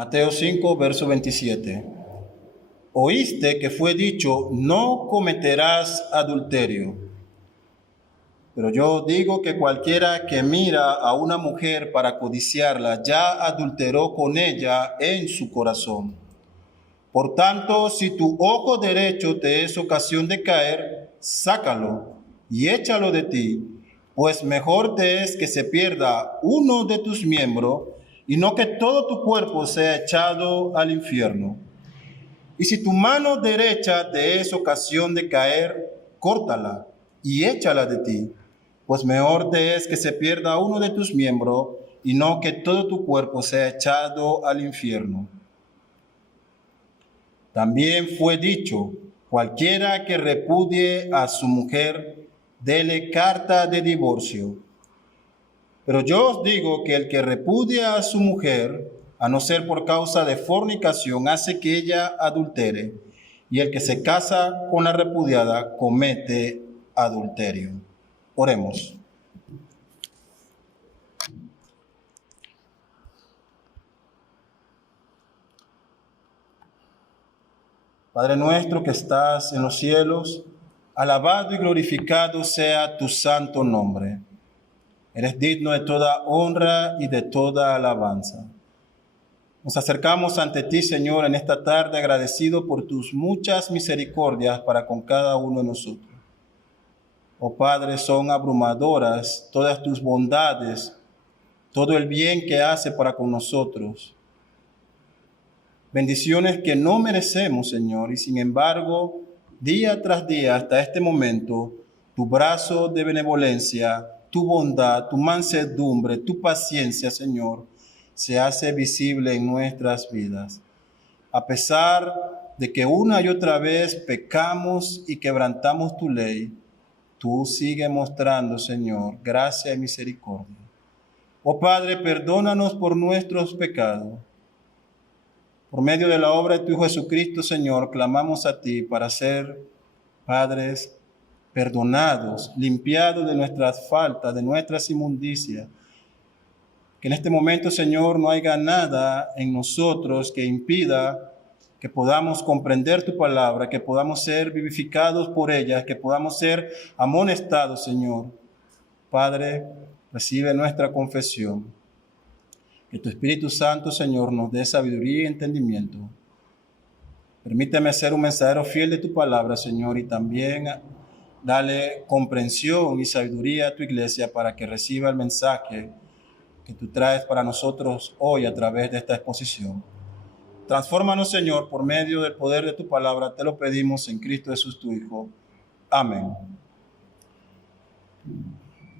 Mateo 5, verso 27. Oíste que fue dicho, no cometerás adulterio. Pero yo digo que cualquiera que mira a una mujer para codiciarla, ya adulteró con ella en su corazón. Por tanto, si tu ojo derecho te es ocasión de caer, sácalo y échalo de ti, pues mejor te es que se pierda uno de tus miembros y no que todo tu cuerpo sea echado al infierno. Y si tu mano derecha te es ocasión de caer, córtala y échala de ti, pues mejor te es que se pierda uno de tus miembros y no que todo tu cuerpo sea echado al infierno. También fue dicho, cualquiera que repudie a su mujer, dele carta de divorcio. Pero yo os digo que el que repudia a su mujer, a no ser por causa de fornicación, hace que ella adultere, y el que se casa con la repudiada comete adulterio. Oremos. Padre nuestro que estás en los cielos, alabado y glorificado sea tu santo nombre. Eres digno de toda honra y de toda alabanza. Nos acercamos ante ti, Señor, en esta tarde agradecido por tus muchas misericordias para con cada uno de nosotros. Oh Padre, son abrumadoras todas tus bondades, todo el bien que hace para con nosotros. Bendiciones que no merecemos, Señor, y sin embargo, día tras día hasta este momento, tu brazo de benevolencia, tu bondad, tu mansedumbre, tu paciencia, Señor, se hace visible en nuestras vidas. A pesar de que una y otra vez pecamos y quebrantamos tu ley, tú sigues mostrando, Señor, gracia y misericordia. Oh Padre, perdónanos por nuestros pecados. Por medio de la obra de tu Hijo Jesucristo, Señor, clamamos a ti para ser padres perdonados, limpiados de nuestras faltas, de nuestras inmundicias. Que en este momento, Señor, no haya nada en nosotros que impida que podamos comprender tu palabra, que podamos ser vivificados por ella, que podamos ser amonestados, Señor. Padre, recibe nuestra confesión. Que tu Espíritu Santo, Señor, nos dé sabiduría y entendimiento. Permíteme ser un mensajero fiel de tu palabra, Señor, y también dale comprensión y sabiduría a tu iglesia para que reciba el mensaje que tú traes para nosotros hoy a través de esta exposición. Transfórmanos, Señor, por medio del poder de tu palabra. Te lo pedimos en Cristo Jesús, tu Hijo. Amén.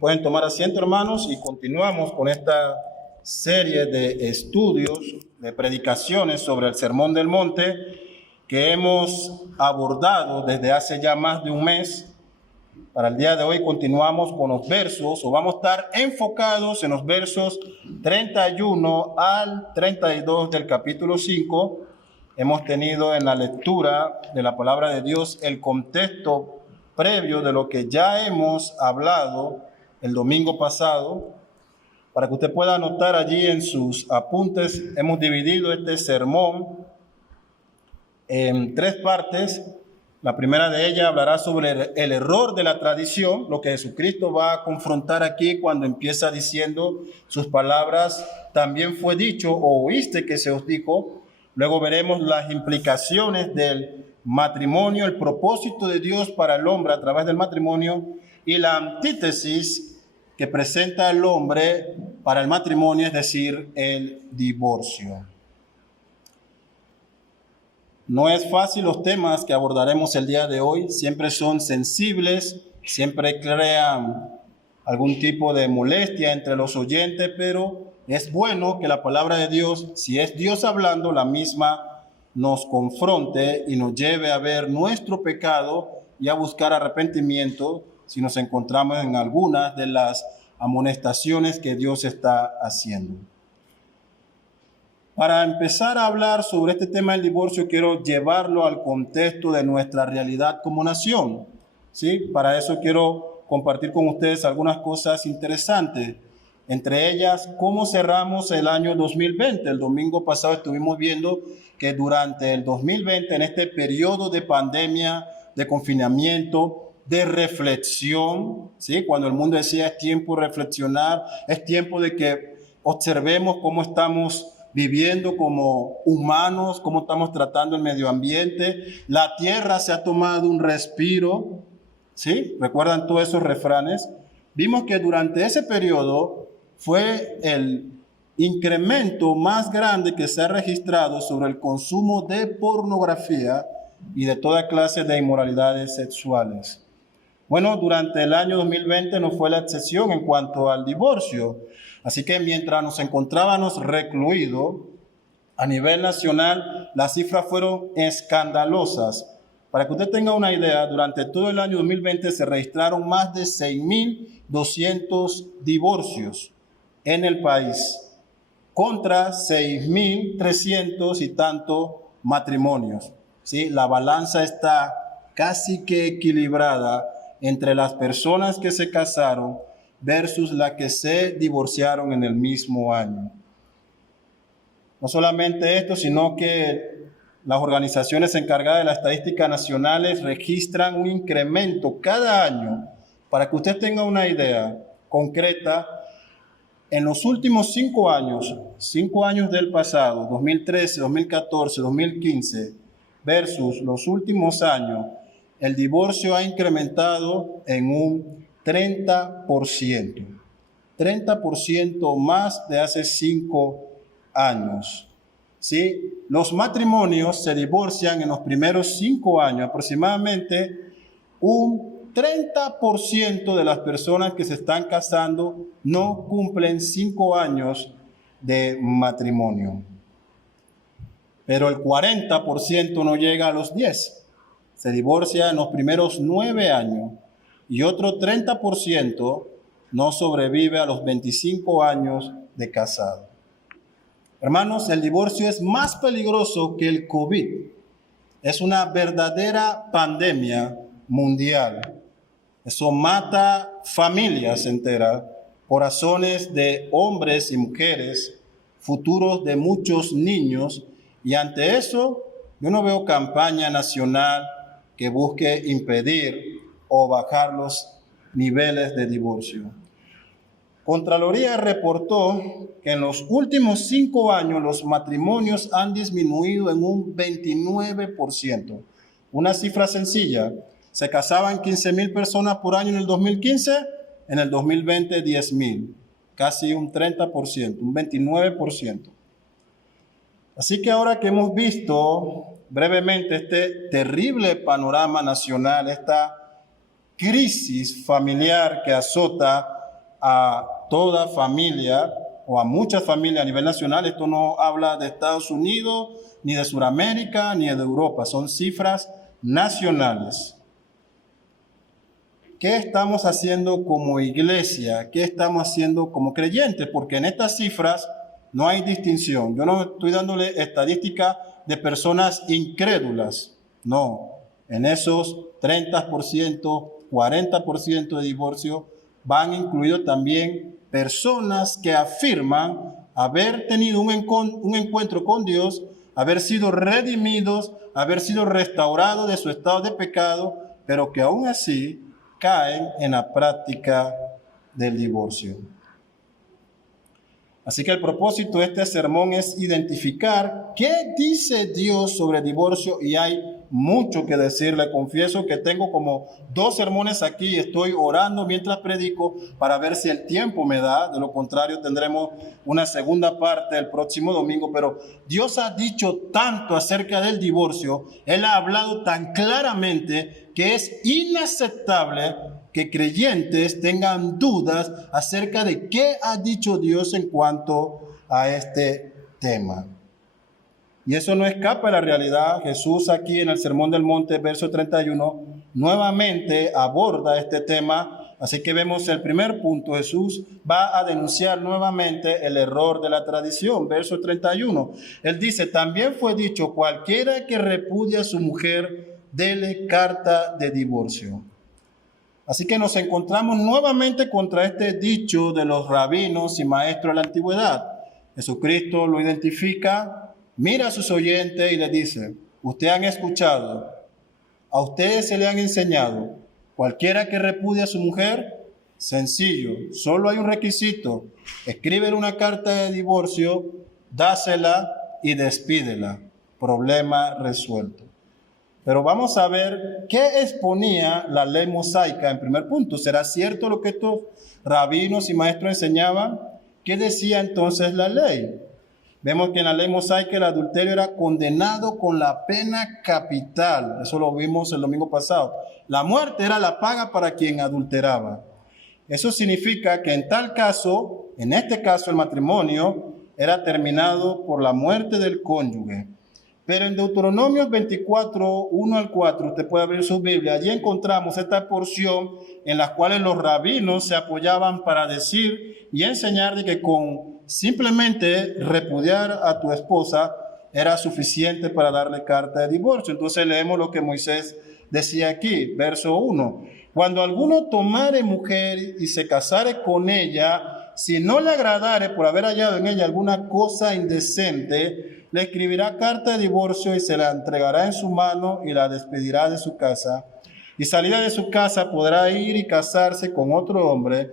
Pueden tomar asiento, hermanos, y continuamos con esta serie de estudios, de predicaciones sobre el Sermón del Monte que hemos abordado desde hace ya más de un mes. Para el día de hoy continuamos con los versos, o vamos a estar enfocados en los versos 31 al 32 del capítulo 5. Hemos tenido en la lectura de la palabra de Dios el contexto previo de lo que ya hemos hablado el domingo pasado. Para que usted pueda anotar allí en sus apuntes, hemos dividido este sermón en tres partes. La primera de ellas hablará sobre el error de la tradición, lo que Jesucristo va a confrontar aquí cuando empieza diciendo sus palabras, también fue dicho o oíste que se os dijo. Luego veremos las implicaciones del matrimonio, el propósito de Dios para el hombre a través del matrimonio y la antítesis que presenta el hombre para el matrimonio, es decir, el divorcio. No es fácil los temas que abordaremos el día de hoy, siempre son sensibles, siempre crean algún tipo de molestia entre los oyentes, pero es bueno que la palabra de Dios, si es Dios hablando, la misma nos confronte y nos lleve a ver nuestro pecado y a buscar arrepentimiento si nos encontramos en algunas de las amonestaciones que Dios está haciendo. Para empezar a hablar sobre este tema del divorcio, quiero llevarlo al contexto de nuestra realidad como nación, ¿sí? Para eso quiero compartir con ustedes algunas cosas interesantes. Entre ellas, cómo cerramos el año 2020. El domingo pasado estuvimos viendo que durante el 2020, en este periodo de pandemia, de confinamiento, de reflexión, ¿sí? Cuando el mundo decía es tiempo de reflexionar, es tiempo de que observemos cómo estamos viviendo como humanos, cómo estamos tratando el medio ambiente. La tierra se ha tomado un respiro, ¿sí? ¿Recuerdan todos esos refranes? Vimos que durante ese periodo fue el incremento más grande que se ha registrado sobre el consumo de pornografía y de toda clase de inmoralidades sexuales. Bueno, durante el año 2020 no fue la excepción en cuanto al divorcio. Así que mientras nos encontrábamos recluidos, a nivel nacional, las cifras fueron escandalosas. Para que usted tenga una idea, durante todo el año 2020 se registraron más de 6.200 divorcios en el país, contra 6.300 y tantos matrimonios. ¿Sí? La balanza está casi que equilibrada entre las personas que se casaron versus las que se divorciaron en el mismo año. No solamente esto, sino que las organizaciones encargadas de las estadísticas nacionales registran un incremento cada año. Para que usted tenga una idea concreta, en los últimos 5 años del pasado, 2013, 2014, 2015, versus los últimos años, el divorcio ha incrementado en un 30%. 30% más de hace 5 años. ¿Sí? Los matrimonios se divorcian en los primeros 5 años. Aproximadamente un 30% de las personas que se están casando no cumplen 5 años de matrimonio. Pero el 40% no llega a los 10. Se divorcia en los primeros 9 años y otro 30% no sobrevive a los 25 años de casado. Hermanos, el divorcio es más peligroso que el COVID. Es una verdadera pandemia mundial. Eso mata familias enteras, corazones de hombres y mujeres, futuros de muchos niños. Y ante eso, yo no veo campaña nacional que busque impedir o bajar los niveles de divorcio. Contraloría reportó que en los últimos 5 años los matrimonios han disminuido en un 29%. Una cifra sencilla, se casaban 15,000 personas por año en el 2015, en el 2020 10,000, casi un 30%, un 29%. Así que ahora que hemos visto brevemente este terrible panorama nacional, esta crisis familiar que azota a toda familia o a muchas familias a nivel nacional, esto no habla de Estados Unidos, ni de Sudamérica, ni de Europa, son cifras nacionales. ¿Qué estamos haciendo como iglesia? ¿Qué estamos haciendo como creyentes? Porque en estas cifras no hay distinción. Yo no estoy dándole estadística de personas incrédulas. No, en esos 30%, 40% de divorcio van incluidos también personas que afirman haber tenido un encuentro con Dios, haber sido redimidos, haber sido restaurados de su estado de pecado, pero que aún así caen en la práctica del divorcio. Así que el propósito de este sermón es identificar qué dice Dios sobre el divorcio, y hay mucho que decir. Le confieso que tengo como 2 sermones aquí y estoy orando mientras predico para ver si el tiempo me da. De lo contrario tendremos una segunda parte el próximo domingo. Pero Dios ha dicho tanto acerca del divorcio, Él ha hablado tan claramente que es inaceptable que creyentes tengan dudas acerca de qué ha dicho Dios en cuanto a este tema. Y eso no escapa de la realidad. Jesús aquí en el Sermón del Monte, verso 31, nuevamente aborda este tema. Así que vemos el primer punto. Jesús va a denunciar nuevamente el error de la tradición. Verso 31. Él dice, también fue dicho, cualquiera que repudia a su mujer, dele carta de divorcio. Así que nos encontramos nuevamente contra este dicho de los rabinos y maestros de la antigüedad. Jesucristo lo identifica, mira a sus oyentes y les dice: ustedes han escuchado, a ustedes se le han enseñado, cualquiera que repudie a su mujer, sencillo, solo hay un requisito: escríbele una carta de divorcio, dásela y despídela. Problema resuelto. Pero vamos a ver qué exponía la ley mosaica en primer punto. ¿Será cierto lo que estos rabinos y maestros enseñaban? ¿Qué decía entonces la ley? Vemos que en la ley mosaica el adulterio era condenado con la pena capital. Eso lo vimos el domingo pasado. La muerte era la paga para quien adulteraba. Eso significa que en tal caso, en este caso el matrimonio, era terminado por la muerte del cónyuge. Pero en Deuteronomio 24, 1 al 4, usted puede abrir su Biblia, allí encontramos esta porción en la cual los rabinos se apoyaban para decir y enseñar de que con simplemente repudiar a tu esposa era suficiente para darle carta de divorcio. Entonces leemos lo que Moisés decía aquí, verso 1. Cuando alguno tomare mujer y se casare con ella, si no le agradare por haber hallado en ella alguna cosa indecente, le escribirá carta de divorcio y se la entregará en su mano y la despedirá de su casa. Y salida de su casa podrá ir y casarse con otro hombre,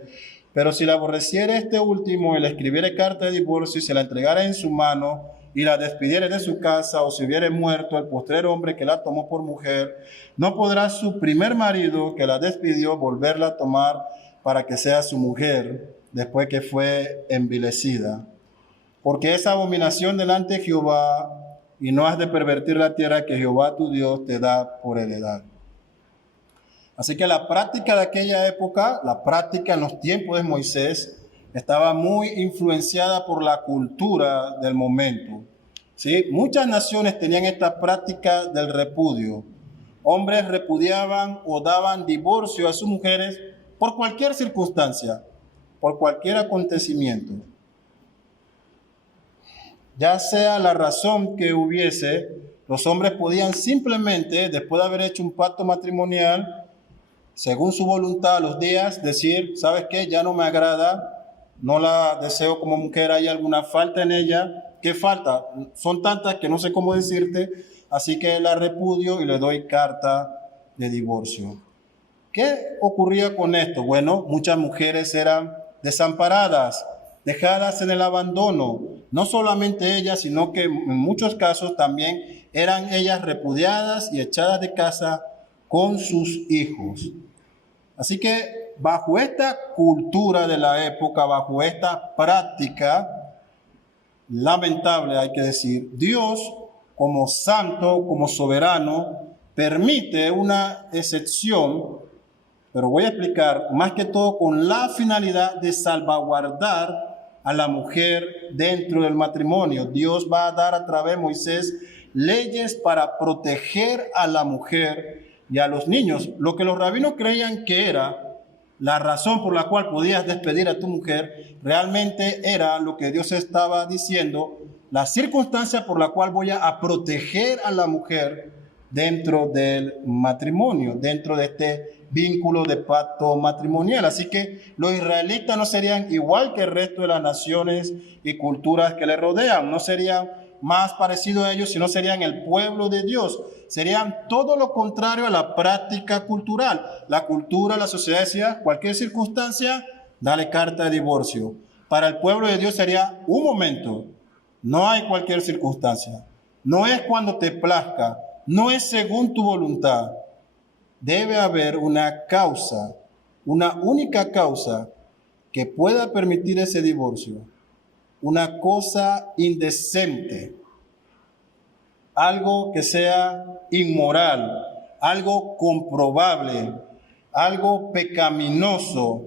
pero si la aborreciere este último y le escribiere carta de divorcio y se la entregara en su mano y la despidiere de su casa, o si hubiere muerto el postrer hombre que la tomó por mujer, no podrá su primer marido que la despidió volverla a tomar para que sea su mujer después que fue envilecida. Porque es abominación delante de Jehová, y no has de pervertir la tierra que Jehová tu Dios te da por heredad. Así que la práctica de aquella época, la práctica en los tiempos de Moisés, estaba muy influenciada por la cultura del momento. ¿Sí? Muchas naciones tenían esta práctica del repudio. Hombres repudiaban o daban divorcio a sus mujeres por cualquier circunstancia, por cualquier acontecimiento. Ya sea la razón que hubiese, los hombres podían simplemente, después de haber hecho un pacto matrimonial, según su voluntad, a los días, decir: ¿sabes qué? Ya no me agrada, no la deseo como mujer, hay alguna falta en ella. ¿Qué falta? Son tantas que no sé cómo decirte, así que la repudio y le doy carta de divorcio. ¿Qué ocurría con esto? Bueno, muchas mujeres eran desamparadas, dejadas en el abandono. No solamente ellas, sino que en muchos casos también eran ellas repudiadas y echadas de casa con sus hijos. Así que bajo esta cultura de la época, bajo esta práctica lamentable, hay que decir, Dios, como santo, como soberano, permite una excepción, pero voy a explicar, más que todo con la finalidad de salvaguardar a la mujer dentro del matrimonio. Dios va a dar a través de Moisés leyes para proteger a la mujer y a los niños. Lo que los rabinos creían que era la razón por la cual podías despedir a tu mujer, realmente era lo que Dios estaba diciendo, la circunstancia por la cual voy a proteger a la mujer dentro del matrimonio, dentro de este vínculo de pacto matrimonial. Así que los israelitas no serían igual que el resto de las naciones y culturas que le rodean, no serían más parecidos a ellos, sino serían el pueblo de Dios. Serían todo lo contrario a la práctica cultural. La cultura, la sociedad decía, cualquier circunstancia, dale carta de divorcio. Para el pueblo de Dios sería un momento, no hay cualquier circunstancia. No es cuando te plazca, no es según tu voluntad. Debe haber una causa, una única causa que pueda permitir ese divorcio. Una cosa indecente, algo que sea inmoral, algo comprobable, algo pecaminoso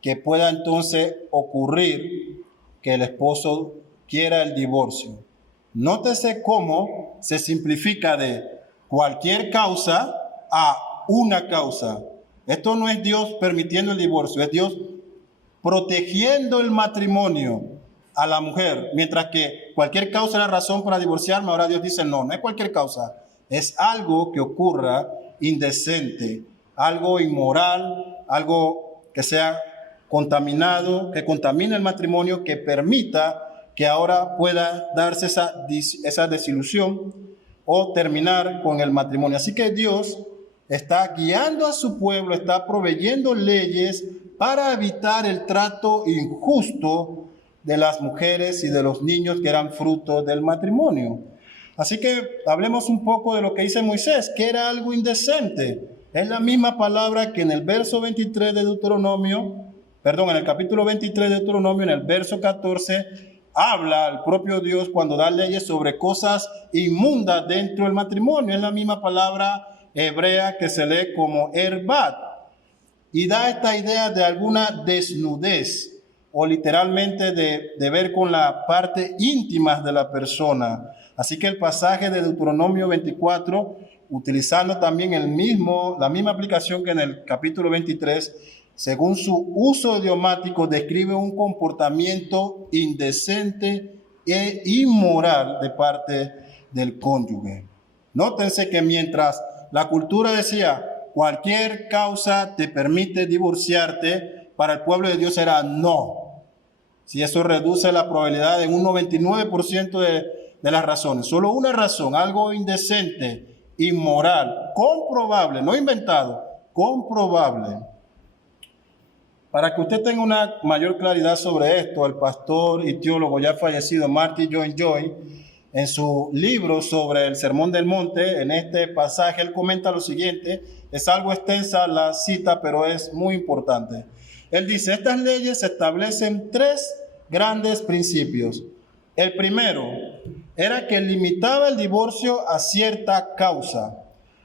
que pueda entonces ocurrir que el esposo quiera el divorcio. Nótese cómo se simplifica de cualquier causa a una causa. Esto no es Dios permitiendo el divorcio, es Dios protegiendo el matrimonio a la mujer, mientras que cualquier causa era razón para divorciarme. Ahora Dios dice no es cualquier causa, es algo que ocurra indecente, algo inmoral, algo que sea contaminado, que contamine el matrimonio, que permita que ahora pueda darse esa desilusión o terminar con el matrimonio. Así que Dios está guiando a su pueblo, está proveyendo leyes para evitar el trato injusto de las mujeres y de los niños que eran fruto del matrimonio. Así que hablemos un poco de lo que dice Moisés, que era algo indecente. Es la misma palabra que en el verso 23 de Deuteronomio, en el capítulo 23 de Deuteronomio, en el verso 14, habla el propio Dios cuando da leyes sobre cosas inmundas dentro del matrimonio. Es la misma palabra hebrea que se lee como erbat y da esta idea de alguna desnudez o literalmente de ver con la parte íntima de la persona. Así que el pasaje de Deuteronomio 24, utilizando también la misma aplicación que en el capítulo 23, según su uso idiomático, describe un comportamiento indecente e inmoral de parte del cónyuge. Nótense que mientras la cultura decía, cualquier causa te permite divorciarte, para el pueblo de Dios era no. Si eso reduce la probabilidad en un 99% de las razones. Solo una razón, algo indecente, inmoral, comprobable, no inventado, comprobable. Para que usted tenga una mayor claridad sobre esto, el pastor y teólogo ya fallecido Martin Lloyd-Jones, en su libro sobre el Sermón del Monte, en este pasaje, él comenta lo siguiente. Es algo extensa la cita, pero es muy importante. Él dice, estas leyes establecen 3 grandes principios. El primero era que limitaba el divorcio a cierta causa.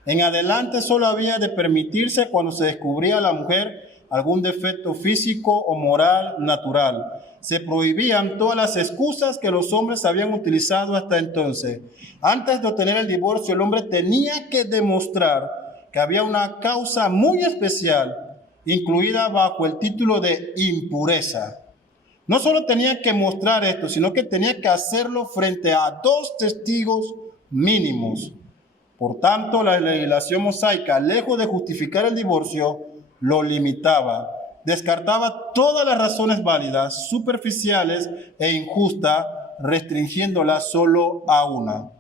En adelante solo había de permitirse cuando se descubría a la mujer algún defecto físico o moral natural. Se prohibían todas las excusas que los hombres habían utilizado hasta entonces. Antes de obtener el divorcio, el hombre tenía que demostrar que había una causa muy especial, incluida bajo el título de impureza. No solo tenía que mostrar esto, sino que tenía que hacerlo frente a 2 testigos mínimos. Por tanto, la legislación mosaica, lejos de justificar el divorcio, lo limitaba. Descartaba todas las razones válidas, superficiales e injustas, restringiéndolas solo a una.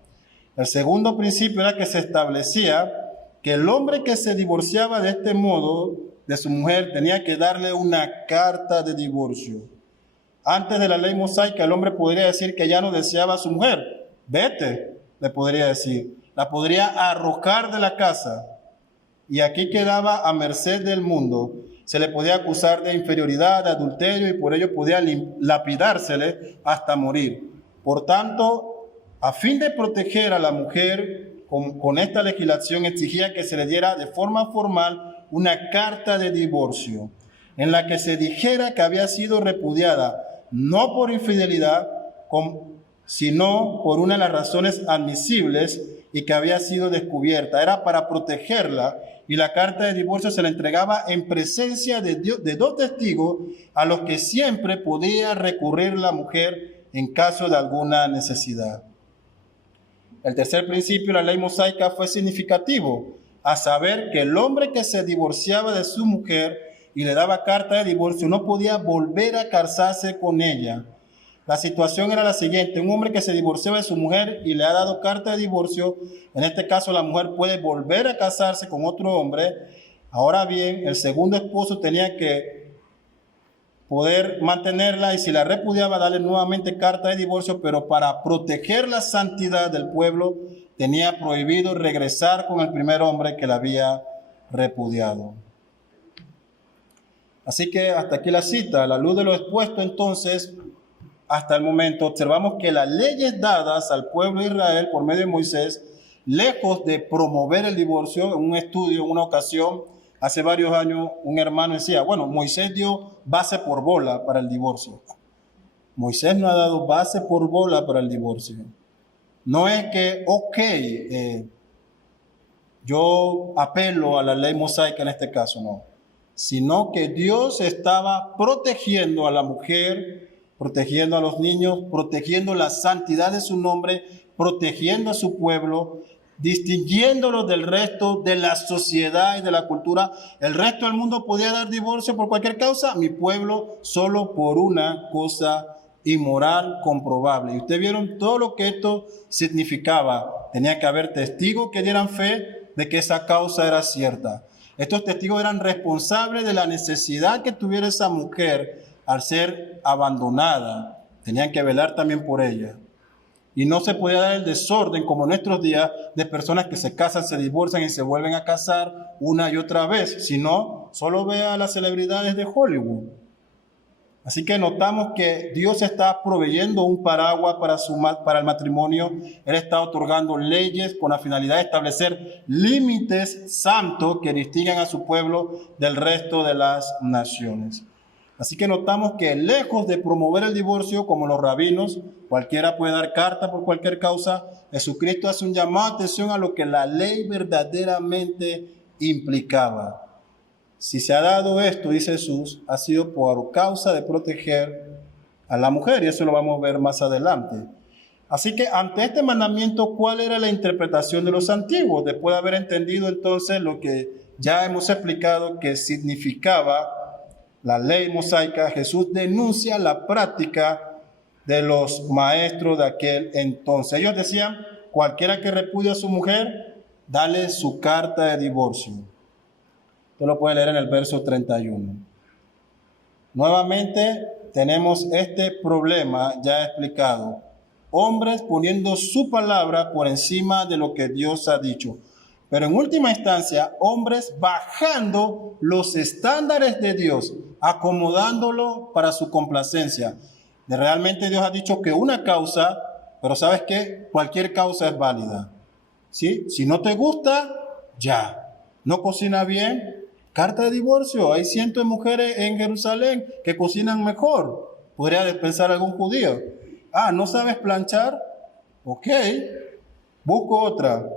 El segundo principio era que se establecía que el hombre que se divorciaba de este modo de su mujer tenía que darle una carta de divorcio. Antes de la ley mosaica, el hombre podría decir que ya no deseaba a su mujer. Vete, le podría decir. La podría arrojar de la casa. Y aquí quedaba a merced del mundo. Se le podía acusar de inferioridad, de adulterio, y por ello podía lapidársele hasta morir. Por tanto, a fin de proteger a la mujer, con esta legislación exigía que se le diera de forma formal una carta de divorcio, en la que se dijera que había sido repudiada, no por infidelidad, sino por una de las razones admisibles y que había sido descubierta. Era para protegerla, y la carta de divorcio se le entregaba en presencia de 2 testigos a los que siempre podía recurrir la mujer en caso de alguna necesidad. El tercer principio de la ley mosaica fue significativo, a saber que el hombre que se divorciaba de su mujer y le daba carta de divorcio no podía volver a casarse con ella. La situación era la siguiente: un hombre que se divorciaba de su mujer y le ha dado carta de divorcio, en este caso la mujer puede volver a casarse con otro hombre. Ahora bien, el segundo esposo tenía que poder mantenerla, y si la repudiaba, darle nuevamente carta de divorcio, pero para proteger la santidad del pueblo tenía prohibido regresar con el primer hombre que la había repudiado. Así que hasta aquí la cita. A la luz de lo expuesto, entonces, hasta el momento observamos que las leyes dadas al pueblo de Israel por medio de Moisés, lejos de promover el divorcio. En un estudio, en una ocasión, hace varios años, un hermano decía, bueno, Moisés dio base por bola para el divorcio. Moisés no ha dado base por bola para el divorcio. No es que, yo apelo a la ley mosaica en este caso, no. Sino que Dios estaba protegiendo a la mujer, protegiendo a los niños, protegiendo la santidad de su nombre, protegiendo a su pueblo, distinguiéndolos del resto de la sociedad y de la cultura. El resto del mundo podía dar divorcio por cualquier causa, mi pueblo solo por una cosa inmoral comprobable. Y ustedes vieron todo lo que esto significaba. Tenía que haber testigos que dieran fe de que esa causa era cierta. Estos testigos eran responsables de la necesidad que tuviera esa mujer al ser abandonada. Tenían que velar también por ella. Y no se podía dar el desorden como en nuestros días de personas que se casan, se divorcian y se vuelven a casar una y otra vez. Si no, solo vea a las celebridades de Hollywood. Así que notamos que Dios está proveyendo un paraguas para el matrimonio. Él está otorgando leyes con la finalidad de establecer límites santos que distinguen a su pueblo del resto de las naciones. Así que notamos que lejos de promover el divorcio como los rabinos, cualquiera puede dar carta por cualquier causa, Jesucristo hace un llamado de atención a lo que la ley verdaderamente implicaba. Si se ha dado esto, dice Jesús, ha sido por causa de proteger a la mujer, y eso lo vamos a ver más adelante. Así que ante este mandamiento, ¿cuál era la interpretación de los antiguos? Después de haber entendido entonces lo que ya hemos explicado que significaba la ley mosaica, Jesús denuncia la práctica de los maestros de aquel entonces. Ellos decían, cualquiera que repudie a su mujer, dale su carta de divorcio. Usted lo puede leer en el verso 31. Nuevamente tenemos este problema ya explicado. Hombres poniendo su palabra por encima de lo que Dios ha dicho. Pero en última instancia, hombres bajando los estándares de Dios, acomodándolo para su complacencia. Realmente Dios ha dicho que una causa, pero ¿sabes qué? Cualquier causa es válida. ¿Sí? Si no te gusta, ya. No cocina bien, carta de divorcio. Hay cientos de mujeres en Jerusalén que cocinan mejor. Podría pensar algún judío. Ah, ¿no sabes planchar? Ok, busco otra.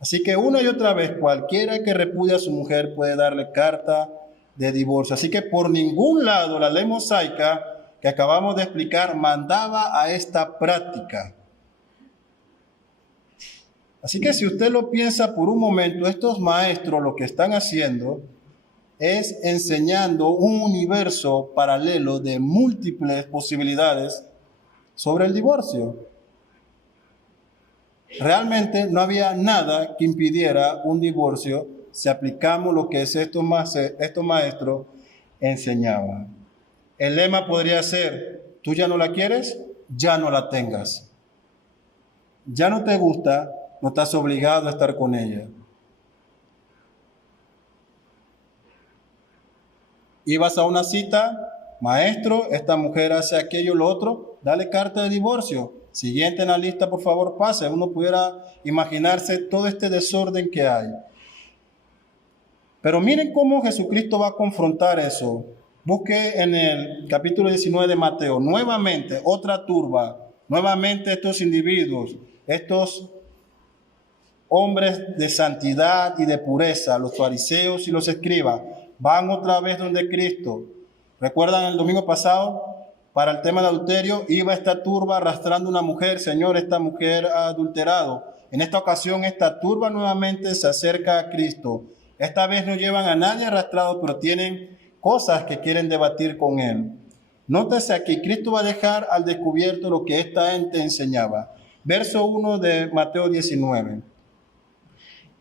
Así que una y otra vez, cualquiera que repudia a su mujer puede darle carta de divorcio. Así que por ningún lado la ley mosaica que acabamos de explicar mandaba a esta práctica. Así que si usted lo piensa por un momento, estos maestros lo que están haciendo es enseñando un universo paralelo de múltiples posibilidades sobre el divorcio. Realmente no había nada que impidiera un divorcio si aplicamos lo que estos maestros enseñaban. El lema podría ser, tú ya no la quieres, ya no la tengas. Ya no te gusta, no estás obligado a estar con ella. Ibas a una cita, maestro, esta mujer hace aquello, lo otro, dale carta de divorcio. Siguiente en la lista, por favor, pase. Uno pudiera imaginarse todo este desorden que hay. Pero miren cómo Jesucristo va a confrontar eso. Busque en el capítulo 19 de Mateo, nuevamente otra turba, nuevamente estos individuos, estos hombres de santidad y de pureza, los fariseos y los escribas, van otra vez donde Cristo. ¿Recuerdan el domingo pasado? Para el tema de adulterio, iba esta turba arrastrando una mujer. Señor, esta mujer ha adulterado. En esta ocasión, esta turba nuevamente se acerca a Cristo. Esta vez no llevan a nadie arrastrado, pero tienen cosas que quieren debatir con él. Nótese aquí, Cristo va a dejar al descubierto lo que esta gente enseñaba. Verso 1 de Mateo 19.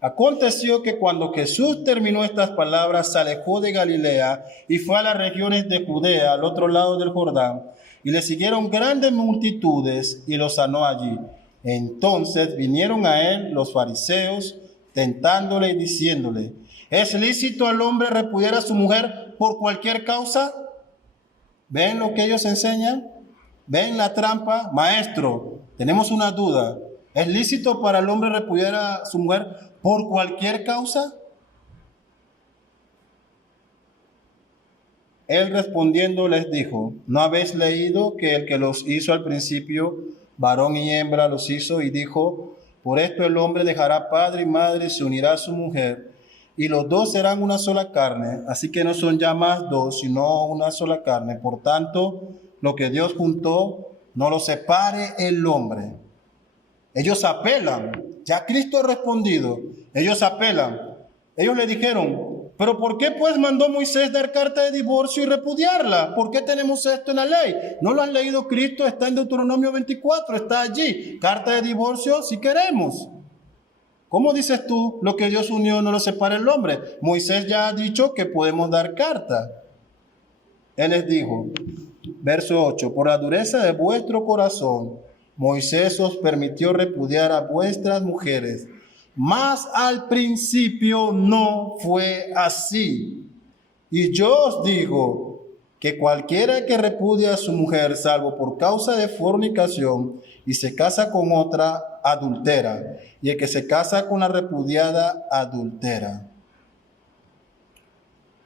Aconteció que cuando Jesús terminó estas palabras, se alejó de Galilea y fue a las regiones de Judea, al otro lado del Jordán, y le siguieron grandes multitudes y lo sanó allí. Entonces vinieron a él los fariseos, tentándole y diciéndole, ¿es lícito al hombre repudiar a su mujer por cualquier causa? ¿Ven lo que ellos enseñan? ¿Ven la trampa? Maestro, tenemos una duda. ¿Es lícito para el hombre repudiar a su mujer por cualquier causa? Él respondiendo les dijo, ¿no habéis leído que el que los hizo al principio, varón y hembra los hizo? Y dijo, por esto el hombre dejará padre y madre y se unirá a su mujer, y los dos serán una sola carne. Así que no son ya más dos, sino una sola carne. Por tanto, lo que Dios juntó, no lo separe el hombre. Ellos apelan, Ya Cristo ha respondido. Ellos apelan. Ellos le dijeron, pero ¿por qué pues mandó Moisés dar carta de divorcio y repudiarla? ¿Por qué tenemos esto en la ley? ¿No lo han leído? Cristo está en Deuteronomio 24, está allí. Carta de divorcio si queremos. ¿Cómo dices tú? Lo que Dios unió no lo separa el hombre. Moisés ya ha dicho que podemos dar carta. Él les dijo, verso 8, por la dureza de vuestro corazón, Moisés os permitió repudiar a vuestras mujeres, mas al principio no fue así. Y yo os digo que cualquiera que repudia a su mujer, salvo por causa de fornicación, y se casa con otra, adultera, y el que se casa con la repudiada, adultera.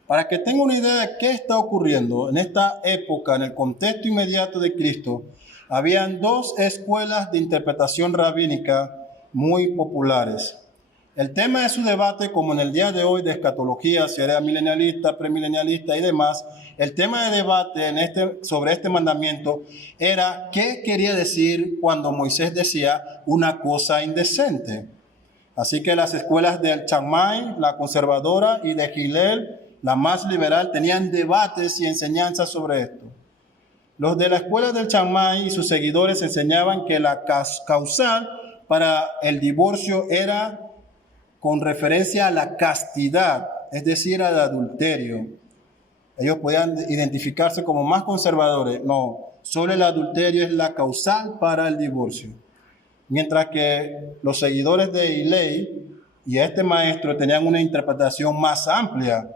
Para que tenga una idea de qué está ocurriendo en esta época, en el contexto inmediato de Cristo, habían dos escuelas de interpretación rabínica muy populares. El tema de su debate, como en el día de hoy de escatología, si era milenialista, premilenialista y demás, el tema de debate sobre este mandamiento era qué quería decir cuando Moisés decía una cosa indecente. Así que las escuelas del Shammai, la conservadora, y de Hillel, la más liberal, tenían debates y enseñanzas sobre esto. Los de la escuela del Shammai y sus seguidores enseñaban que la causal para el divorcio era con referencia a la castidad, es decir, al adulterio. Ellos podían identificarse como más conservadores. No, solo el adulterio es la causal para el divorcio. Mientras que los seguidores de Hillel y este maestro tenían una interpretación más amplia.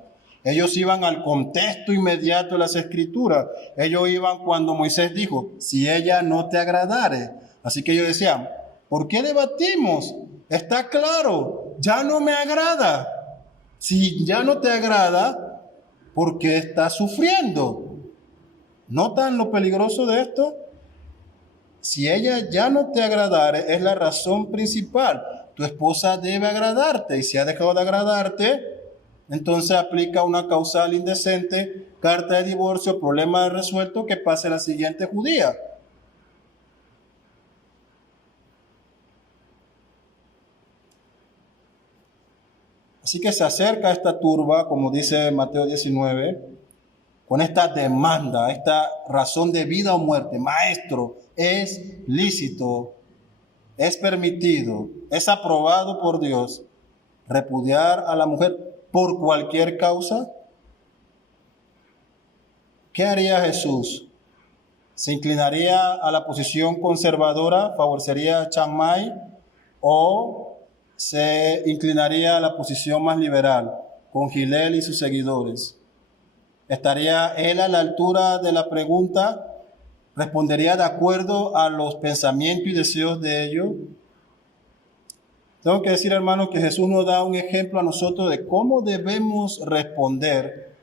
Ellos iban al contexto inmediato de las escrituras. Ellos iban cuando Moisés dijo, si ella no te agradare. Así que ellos decían, ¿por qué debatimos? Está claro, ya no me agrada. Si ya no te agrada, ¿por qué estás sufriendo? ¿Notan lo peligroso de esto? Si ella ya no te agradare, es la razón principal. Tu esposa debe agradarte, y si ha dejado de agradarte, entonces aplica una causal indecente, carta de divorcio, problema resuelto, que pase la siguiente judía. Así que se acerca esta turba, como dice Mateo 19, con esta demanda, esta razón de vida o muerte. Maestro, ¿es lícito, es permitido, es aprobado por Dios repudiar a la mujer por cualquier causa? ¿Qué haría Jesús? ¿Se inclinaría a la posición conservadora, favorecería a Shammai, o se inclinaría a la posición más liberal, con Hillel y sus seguidores? ¿Estaría él a la altura de la pregunta? ¿Respondería de acuerdo a los pensamientos y deseos de ellos? Tengo que decir, hermanos, que Jesús nos da un ejemplo a nosotros de cómo debemos responder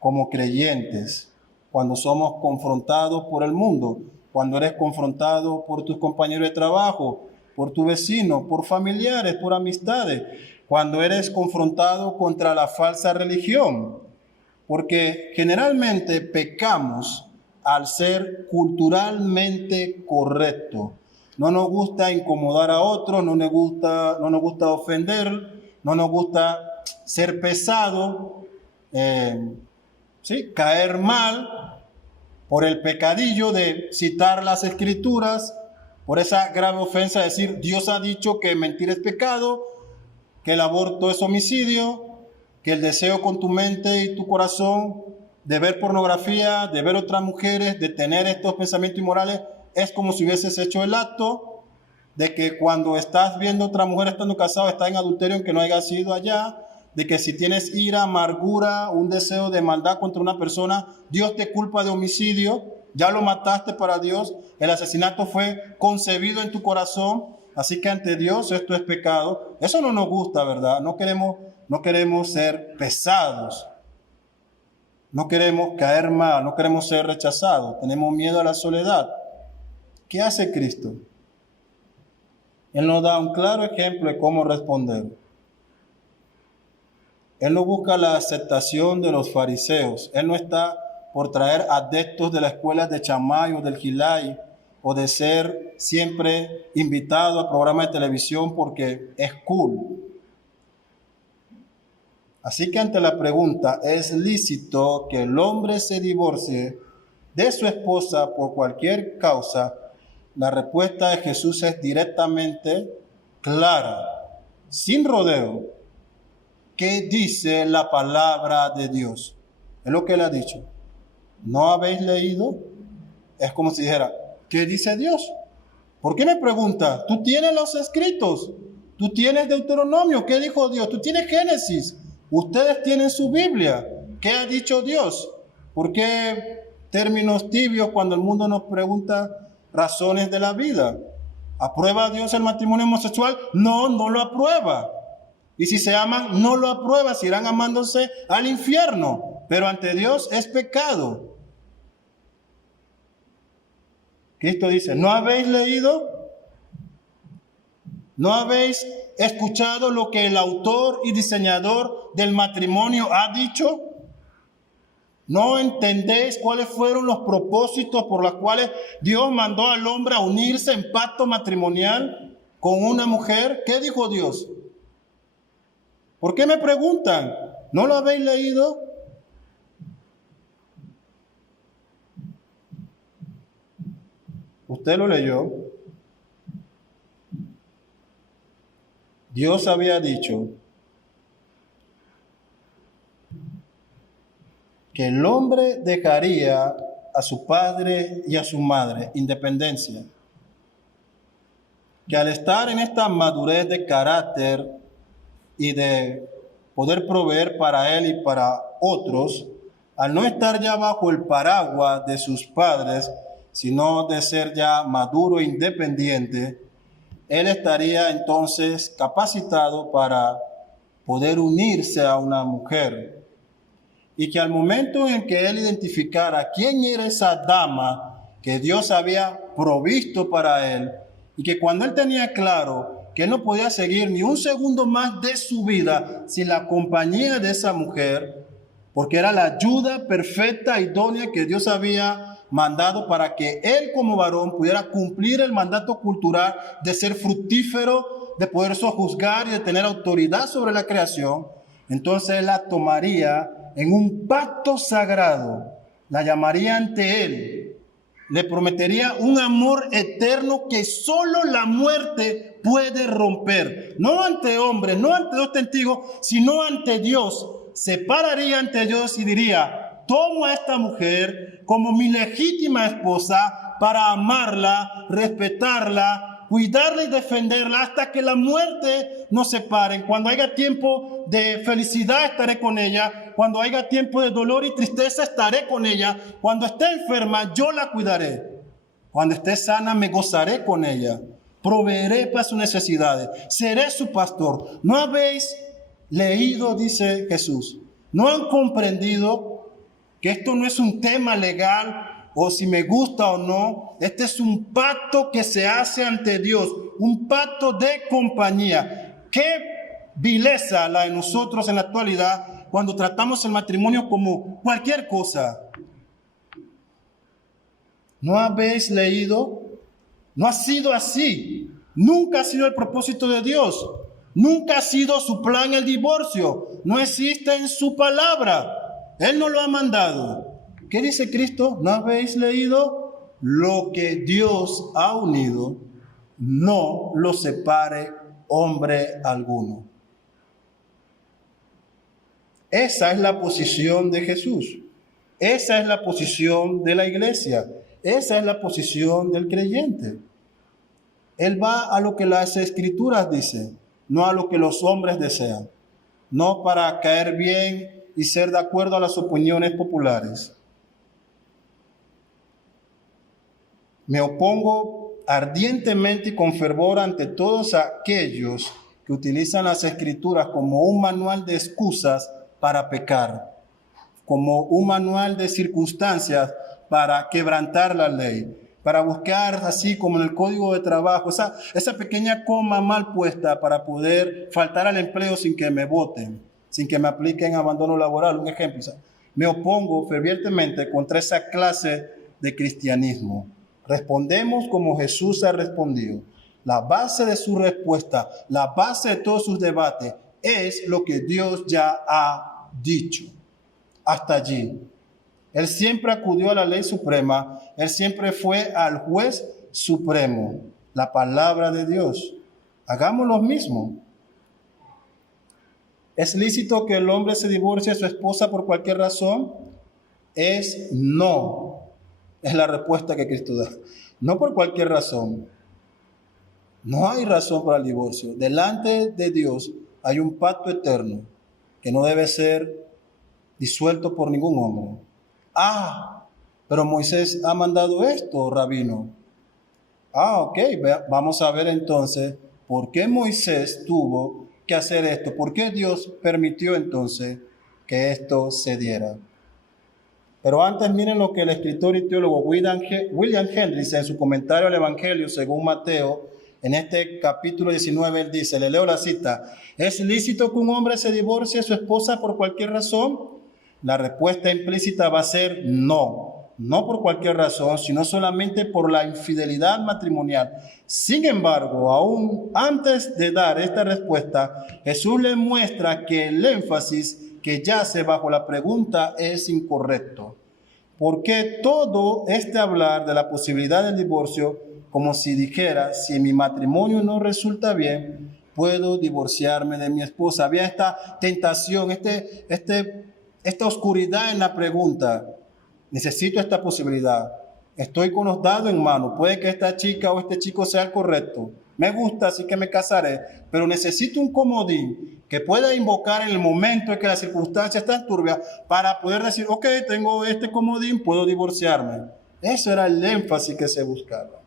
como creyentes cuando somos confrontados por el mundo, cuando eres confrontado por tus compañeros de trabajo, por tu vecino, por familiares, por amistades, cuando eres confrontado contra la falsa religión, porque generalmente pecamos al ser culturalmente correcto. No nos gusta incomodar a otros, no nos gusta ofender, no nos gusta ser pesado, caer mal por el pecadillo de citar las escrituras, por esa grave ofensa de decir Dios ha dicho que mentir es pecado, que el aborto es homicidio, que el deseo con tu mente y tu corazón de ver pornografía, de ver otras mujeres, de tener estos pensamientos inmorales, es como si hubieses hecho el acto, de que cuando estás viendo otra mujer estando casado, estás en adulterio aunque no hayas ido allá, de que si tienes ira, amargura, un deseo de maldad contra una persona, Dios te culpa de homicidio, ya lo mataste para Dios, el asesinato fue concebido en tu corazón, así que ante Dios esto es pecado. Eso no nos gusta, ¿verdad? No queremos ser pesados, no queremos caer mal, no queremos ser rechazados, tenemos miedo a la soledad. ¿Qué hace Cristo? Él nos da un claro ejemplo de cómo responder. Él no busca la aceptación de los fariseos. Él no está por traer adeptos de la escuela de Shammai o del Hillel o de ser siempre invitado a programas de televisión porque es cool. Así que ante la pregunta, ¿es lícito que el hombre se divorcie de su esposa por cualquier causa? La respuesta de Jesús es directamente clara, sin rodeo. ¿Qué dice la palabra de Dios? Es lo que él ha dicho. ¿No habéis leído? Es como si dijera, ¿qué dice Dios? ¿Por qué me pregunta? Tú tienes los escritos, tú tienes Deuteronomio, ¿qué dijo Dios? Tú tienes Génesis, ustedes tienen su Biblia, ¿qué ha dicho Dios? ¿Por qué términos tibios cuando el mundo nos pregunta razones de la vida? ¿Aprueba Dios el matrimonio homosexual? No, no lo aprueba. Y si se aman, no lo aprueba, si irán amándose al infierno. Pero ante Dios es pecado. Cristo dice, ¿no habéis leído? ¿No habéis escuchado lo que el autor y diseñador del matrimonio ha dicho? ¿No entendéis cuáles fueron los propósitos por los cuales Dios mandó al hombre a unirse en pacto matrimonial con una mujer? ¿Qué dijo Dios? ¿Por qué me preguntan? ¿No lo habéis leído? Usted lo leyó. Dios había dicho que el hombre dejaría a su padre y a su madre, independencia, que al estar en esta madurez de carácter y de poder proveer para él y para otros, al no estar ya bajo el paraguas de sus padres, sino de ser ya maduro e independiente, él estaría entonces capacitado para poder unirse a una mujer. Y que al momento en que él identificara quién era esa dama que Dios había provisto para él, y que cuando él tenía claro que él no podía seguir ni un segundo más de su vida sin la compañía de esa mujer, porque era la ayuda perfecta, idónea que Dios había mandado para que él como varón pudiera cumplir el mandato cultural de ser fructífero, de poder sojuzgar y de tener autoridad sobre la creación, entonces él la tomaría en un pacto sagrado, la llamaría ante él, le prometería un amor eterno que solo la muerte puede romper, no ante hombres, no ante dos testigos, sino ante Dios. Se pararía ante Dios y diría, tomo a esta mujer como mi legítima esposa para amarla, respetarla, cuidarla y defenderla hasta que la muerte nos separe. Cuando haya tiempo de felicidad estaré con ella, cuando haya tiempo de dolor y tristeza estaré con ella, cuando esté enferma yo la cuidaré, cuando esté sana me gozaré con ella, proveeré para sus necesidades, seré su pastor. ¿No habéis leído, dice Jesús? ¿No han comprendido que esto no es un tema legal o si me gusta o no? Este es un pacto que se hace ante Dios, un pacto de compañía. Qué vileza la de nosotros en la actualidad cuando tratamos el matrimonio como cualquier cosa. ¿No habéis leído? No ha sido así. Nunca ha sido el propósito de Dios. Nunca ha sido su plan el divorcio. No existe en su palabra. Él no lo ha mandado. ¿Qué dice Cristo? ¿No habéis leído? Lo que Dios ha unido, no lo separe hombre alguno. Esa es la posición de Jesús. Esa es la posición de la iglesia. Esa es la posición del creyente. Él va a lo que las escrituras dicen, no a lo que los hombres desean. No para caer bien y ser de acuerdo a las opiniones populares. Me opongo ardientemente y con fervor ante todos aquellos que utilizan las escrituras como un manual de excusas para pecar, como un manual de circunstancias para quebrantar la ley, para buscar, así como en el código de trabajo, esa pequeña coma mal puesta para poder faltar al empleo sin que me voten, sin que me apliquen abandono laboral, un ejemplo. Me opongo fervientemente contra esa clase de cristianismo. Respondemos como Jesús ha respondido. La base de su respuesta, la base de todos sus debates, es lo que Dios ya ha dicho. Hasta allí. Él siempre acudió a la ley suprema, él siempre fue al juez supremo, la palabra de Dios. Hagamos lo mismo. ¿Es lícito que el hombre se divorcie de su esposa por cualquier razón? Es no. Es la respuesta que Cristo da. No por cualquier razón. No hay razón para el divorcio. Delante de Dios hay un pacto eterno que no debe ser disuelto por ningún hombre. Pero Moisés ha mandado esto, rabino. Ok, vamos a ver entonces por qué Moisés tuvo que hacer esto. ¿Por qué Dios permitió entonces que esto se diera? Pero antes miren lo que el escritor y teólogo William Hendricks en su comentario al Evangelio según Mateo, en este capítulo 19, él dice, le leo la cita: ¿es lícito que un hombre se divorcie de su esposa por cualquier razón? La respuesta implícita va a ser no, no por cualquier razón, sino solamente por la infidelidad matrimonial. Sin embargo, aún antes de dar esta respuesta, Jesús le muestra que el énfasis que yace bajo la pregunta es incorrecto. Porque todo este hablar de la posibilidad del divorcio, como si dijera, si mi matrimonio no resulta bien, puedo divorciarme de mi esposa. Había esta tentación, esta oscuridad en la pregunta. Necesito esta posibilidad. Estoy con los dados en mano. Puede que esta chica o este chico sea el correcto. Me gusta, así que me casaré. Pero necesito un comodín que pueda invocar en el momento en que la circunstancia está turbia para poder decir, ok, tengo este comodín, puedo divorciarme. Ese era el énfasis que se buscaba.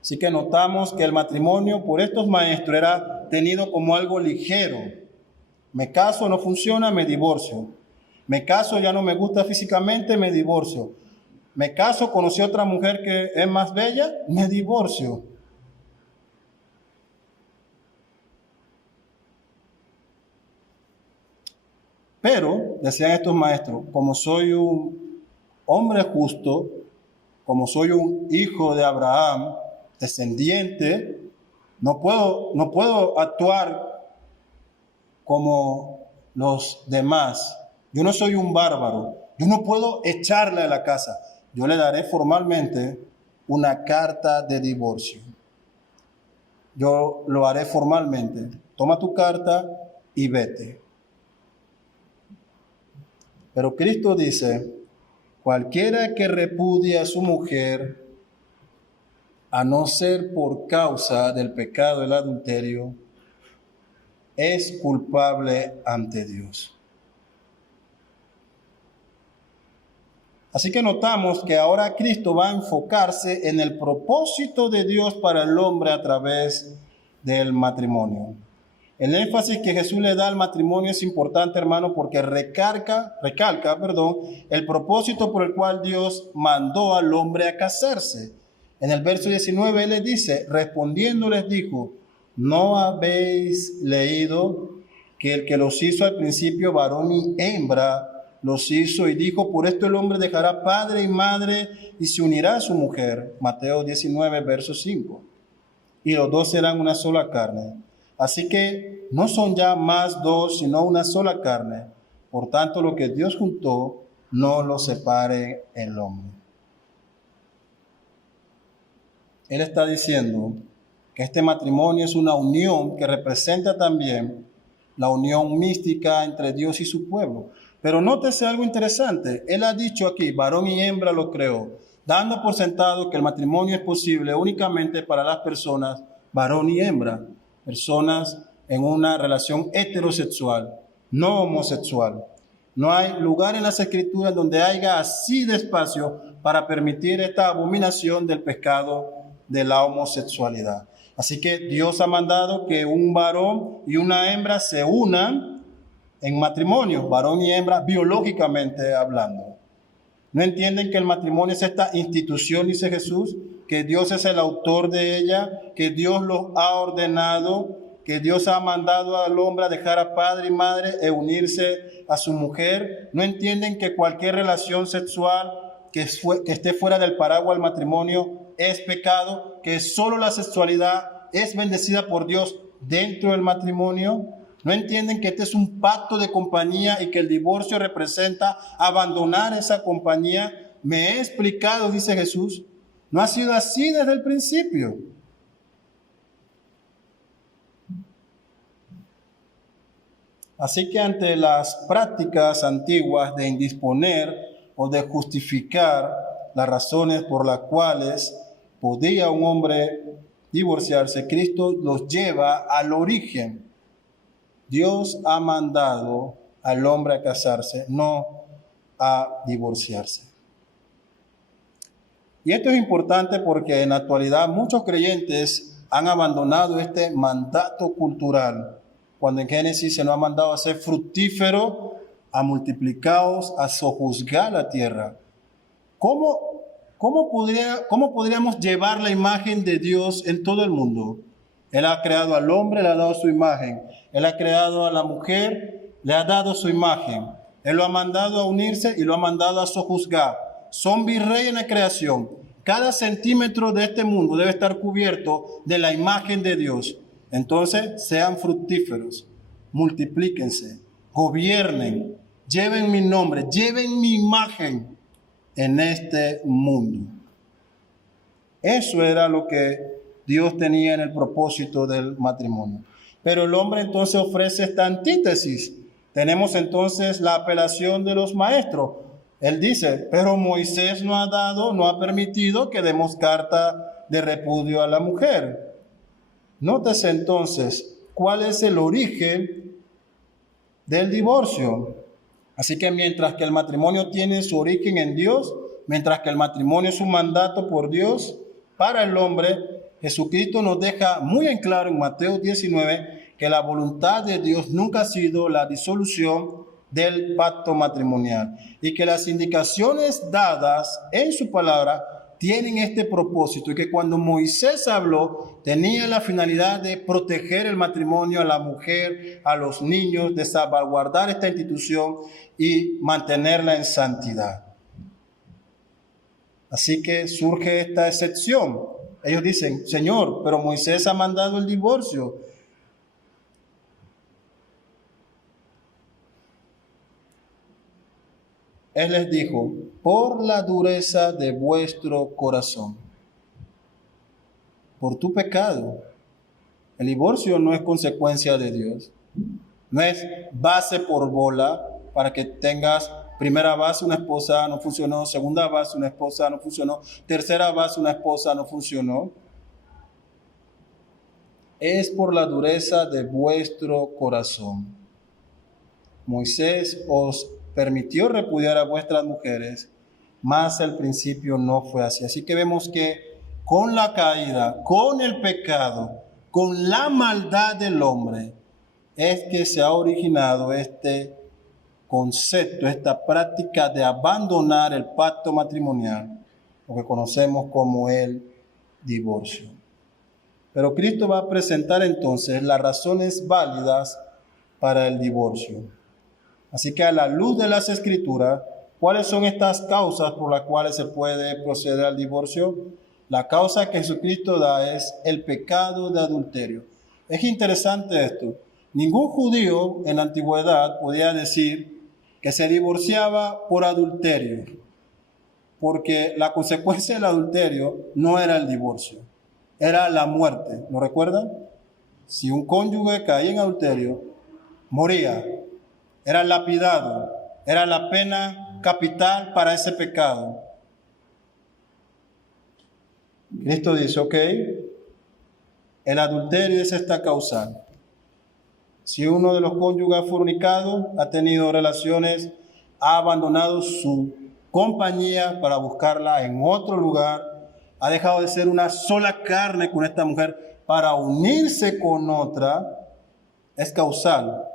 Así que notamos que el matrimonio por estos maestros era tenido como algo ligero. Me caso, no funciona, me divorcio. Me caso, ya no me gusta físicamente, me divorcio. Me caso, conocí a otra mujer que es más bella, me divorcio. Pero, decían estos maestros, como soy un hombre justo, como soy un hijo de Abraham, descendiente, no puedo actuar como los demás. Yo no soy un bárbaro. Yo no puedo echarle a la casa. Yo le daré formalmente una carta de divorcio. Yo lo haré formalmente. Toma tu carta y vete. Pero Cristo dice, cualquiera que repudie a su mujer, a no ser por causa del pecado del adulterio, es culpable ante Dios. Así que notamos que ahora Cristo va a enfocarse en el propósito de Dios para el hombre a través del matrimonio. El énfasis que Jesús le da al matrimonio es importante, hermano, porque recalca, el propósito por el cual Dios mandó al hombre a casarse. En el verso 19 él les dice, respondiendo les dijo, ¿no habéis leído que el que los hizo al principio varón y hembra los hizo? Y dijo, por esto el hombre dejará padre y madre y se unirá a su mujer. Mateo 19, verso 5. Y los dos serán una sola carne. Así que no son ya más dos, sino una sola carne. Por tanto, lo que Dios juntó, no lo separe el hombre. Él está diciendo que este matrimonio es una unión que representa también la unión mística entre Dios y su pueblo. Pero nótese algo interesante. Él ha dicho aquí, varón y hembra lo creó, dando por sentado que el matrimonio es posible únicamente para las personas varón y hembra, personas en una relación heterosexual, no homosexual. No hay lugar en las Escrituras donde haya así de espacio para permitir esta abominación del pecado de la homosexualidad. Así que Dios ha mandado que un varón y una hembra se unan en matrimonio, varón y hembra biológicamente hablando. ¿No entienden que el matrimonio es esta institución, dice Jesús? Que Dios es el autor de ella, que Dios lo ha ordenado, que Dios ha mandado al hombre a dejar a padre y madre e unirse a su mujer. ¿No entienden que cualquier relación sexual que esté fuera del paraguas del matrimonio es pecado, que solo la sexualidad es bendecida por Dios dentro del matrimonio. ¿No entienden que este es un pacto de compañía y que el divorcio representa abandonar esa compañía? Me he explicado, dice Jesús. No ha sido así desde el principio. Así que ante las prácticas antiguas de indisponer o de justificar las razones por las cuales podía un hombre divorciarse, Cristo los lleva al origen. Dios ha mandado al hombre a casarse, no a divorciarse. Y esto es importante porque en la actualidad muchos creyentes han abandonado este mandato cultural, cuando en Génesis se nos ha mandado a ser fructífero, a multiplicaos, a sojuzgar la tierra. ¿Cómo podríamos llevar la imagen de Dios en todo el mundo? Él ha creado al hombre, le ha dado su imagen. Él ha creado a la mujer, le ha dado su imagen. Él lo ha mandado a unirse y lo ha mandado a sojuzgar. Son virrey en la creación. Cada centímetro de este mundo debe estar cubierto de la imagen de Dios. Entonces, sean fructíferos, multiplíquense, gobiernen, lleven mi nombre, lleven mi imagen en este mundo. Eso era lo que Dios tenía en el propósito del matrimonio. Pero el hombre entonces ofrece esta antítesis. Tenemos entonces la apelación de los maestros. Él dice, pero Moisés no ha permitido que demos carta de repudio a la mujer. Nótese entonces cuál es el origen del divorcio. Así que mientras que el matrimonio tiene su origen en Dios, mientras que el matrimonio es un mandato por Dios para el hombre, Jesucristo nos deja muy en claro en Mateo 19 que la voluntad de Dios nunca ha sido la disolución del pacto matrimonial y que las indicaciones dadas en su palabra tienen este propósito y que cuando Moisés habló tenía la finalidad de proteger el matrimonio, a la mujer, a los niños, de salvaguardar esta institución y mantenerla en santidad. Así que surge esta excepción. Ellos dicen, Señor, pero Moisés ha mandado el divorcio. Él les dijo, por la dureza de vuestro corazón, por tu pecado. El divorcio no es consecuencia de Dios. No es base por bola para que tengas primera base, una esposa no funcionó, segunda base, una esposa no funcionó, tercera base, una esposa no funcionó. Es por la dureza de vuestro corazón. Moisés os permitió repudiar a vuestras mujeres, mas al principio no fue así. Así que vemos que con la caída, con el pecado, con la maldad del hombre, es que se ha originado este concepto, esta práctica de abandonar el pacto matrimonial, lo que conocemos como el divorcio. Pero Cristo va a presentar entonces las razones válidas para el divorcio. Así que a la luz de las Escrituras, ¿cuáles son estas causas por las cuales se puede proceder al divorcio? La causa que Jesucristo da es el pecado de adulterio. Es interesante esto. Ningún judío en la antigüedad podía decir que se divorciaba por adulterio, porque la consecuencia del adulterio no era el divorcio, era la muerte. ¿Lo recuerdan? Si un cónyuge caía en adulterio, moría. Era lapidado, era la pena capital para ese pecado. Cristo dice, ok, el adulterio es esta causal. Si uno de los cónyuges ha fornicado, ha tenido relaciones, ha abandonado su compañía para buscarla en otro lugar, ha dejado de ser una sola carne con esta mujer para unirse con otra, es causal.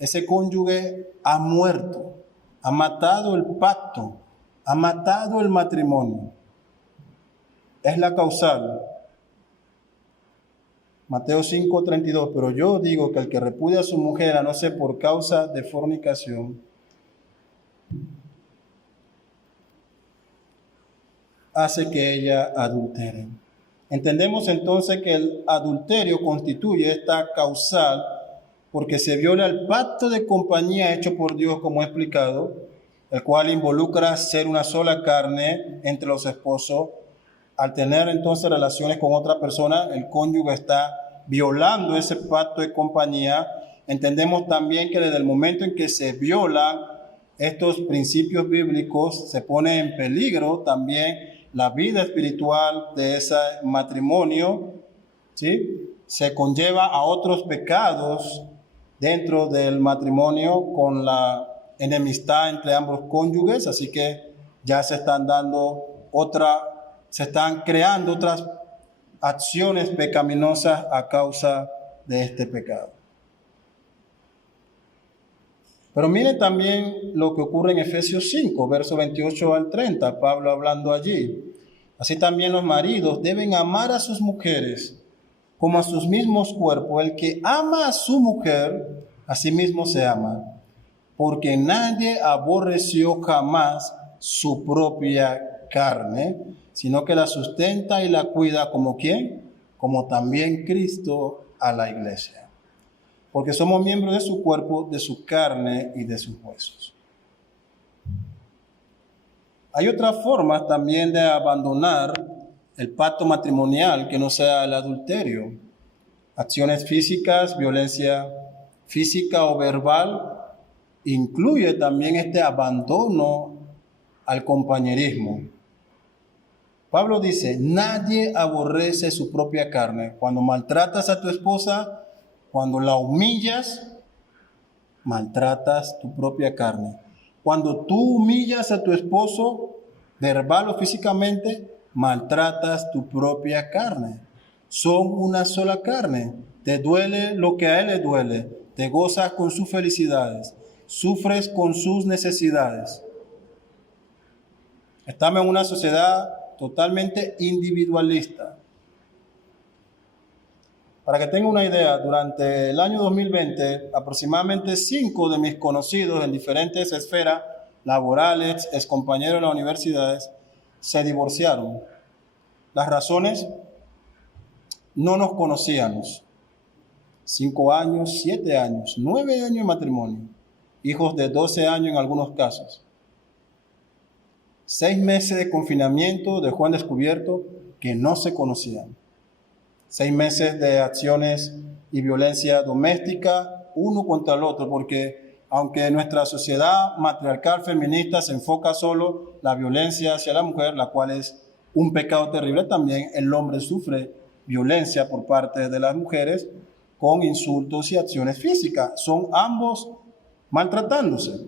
Ese cónyuge ha muerto, ha matado el pacto, ha matado el matrimonio. Es la causal. Mateo 5:32, pero yo digo que el que repudia a su mujer, a no ser por causa de fornicación, hace que ella adultere. Entendemos entonces que el adulterio constituye esta causal porque se viola el pacto de compañía hecho por Dios, como he explicado, el cual involucra ser una sola carne entre los esposos. Al tener entonces relaciones con otra persona, el cónyuge está violando ese pacto de compañía. Entendemos también que desde el momento en que se violan estos principios bíblicos, se pone en peligro también la vida espiritual de ese matrimonio, ¿sí? Se conlleva a otros pecados dentro del matrimonio con la enemistad entre ambos cónyuges, así que ya se están creando otras acciones pecaminosas a causa de este pecado. Pero miren también lo que ocurre en Efesios 5, versos 28 al 30, Pablo hablando allí. Así también los maridos deben amar a sus mujeres como a sus mismos cuerpos. El que ama a su mujer, a sí mismo se ama, porque nadie aborreció jamás su propia carne, sino que la sustenta y la cuida como ¿quién? Como también Cristo a la iglesia. Porque somos miembros de su cuerpo, de su carne y de sus huesos. Hay otras formas también de abandonar el pacto matrimonial que no sea el adulterio. Acciones físicas, violencia física o verbal, incluye también este abandono al compañerismo. Pablo dice, nadie aborrece su propia carne. Cuando maltratas a tu esposa, cuando la humillas, maltratas tu propia carne. Cuando tú humillas a tu esposo, verbal o físicamente, maltratas tu propia carne. Son una sola carne. Te duele lo que a él le duele. Te gozas con sus felicidades. Sufres con sus necesidades. Estamos en una sociedad totalmente individualista. Para que tenga una idea, durante el año 2020, aproximadamente 5 de mis conocidos en diferentes esferas laborales, excompañeros de las universidades, se divorciaron. Las razones, no nos conocíamos. 5 años, 7 años, 9 años de matrimonio. Hijos de 12 años en algunos casos. 6 meses de confinamiento dejó al descubierto que no se conocían. 6 meses de acciones y violencia doméstica, uno contra el otro, porque aunque nuestra sociedad matriarcal feminista se enfoca solo la violencia hacia la mujer, la cual es un pecado terrible, también el hombre sufre violencia por parte de las mujeres con insultos y acciones físicas. Son ambos maltratándose.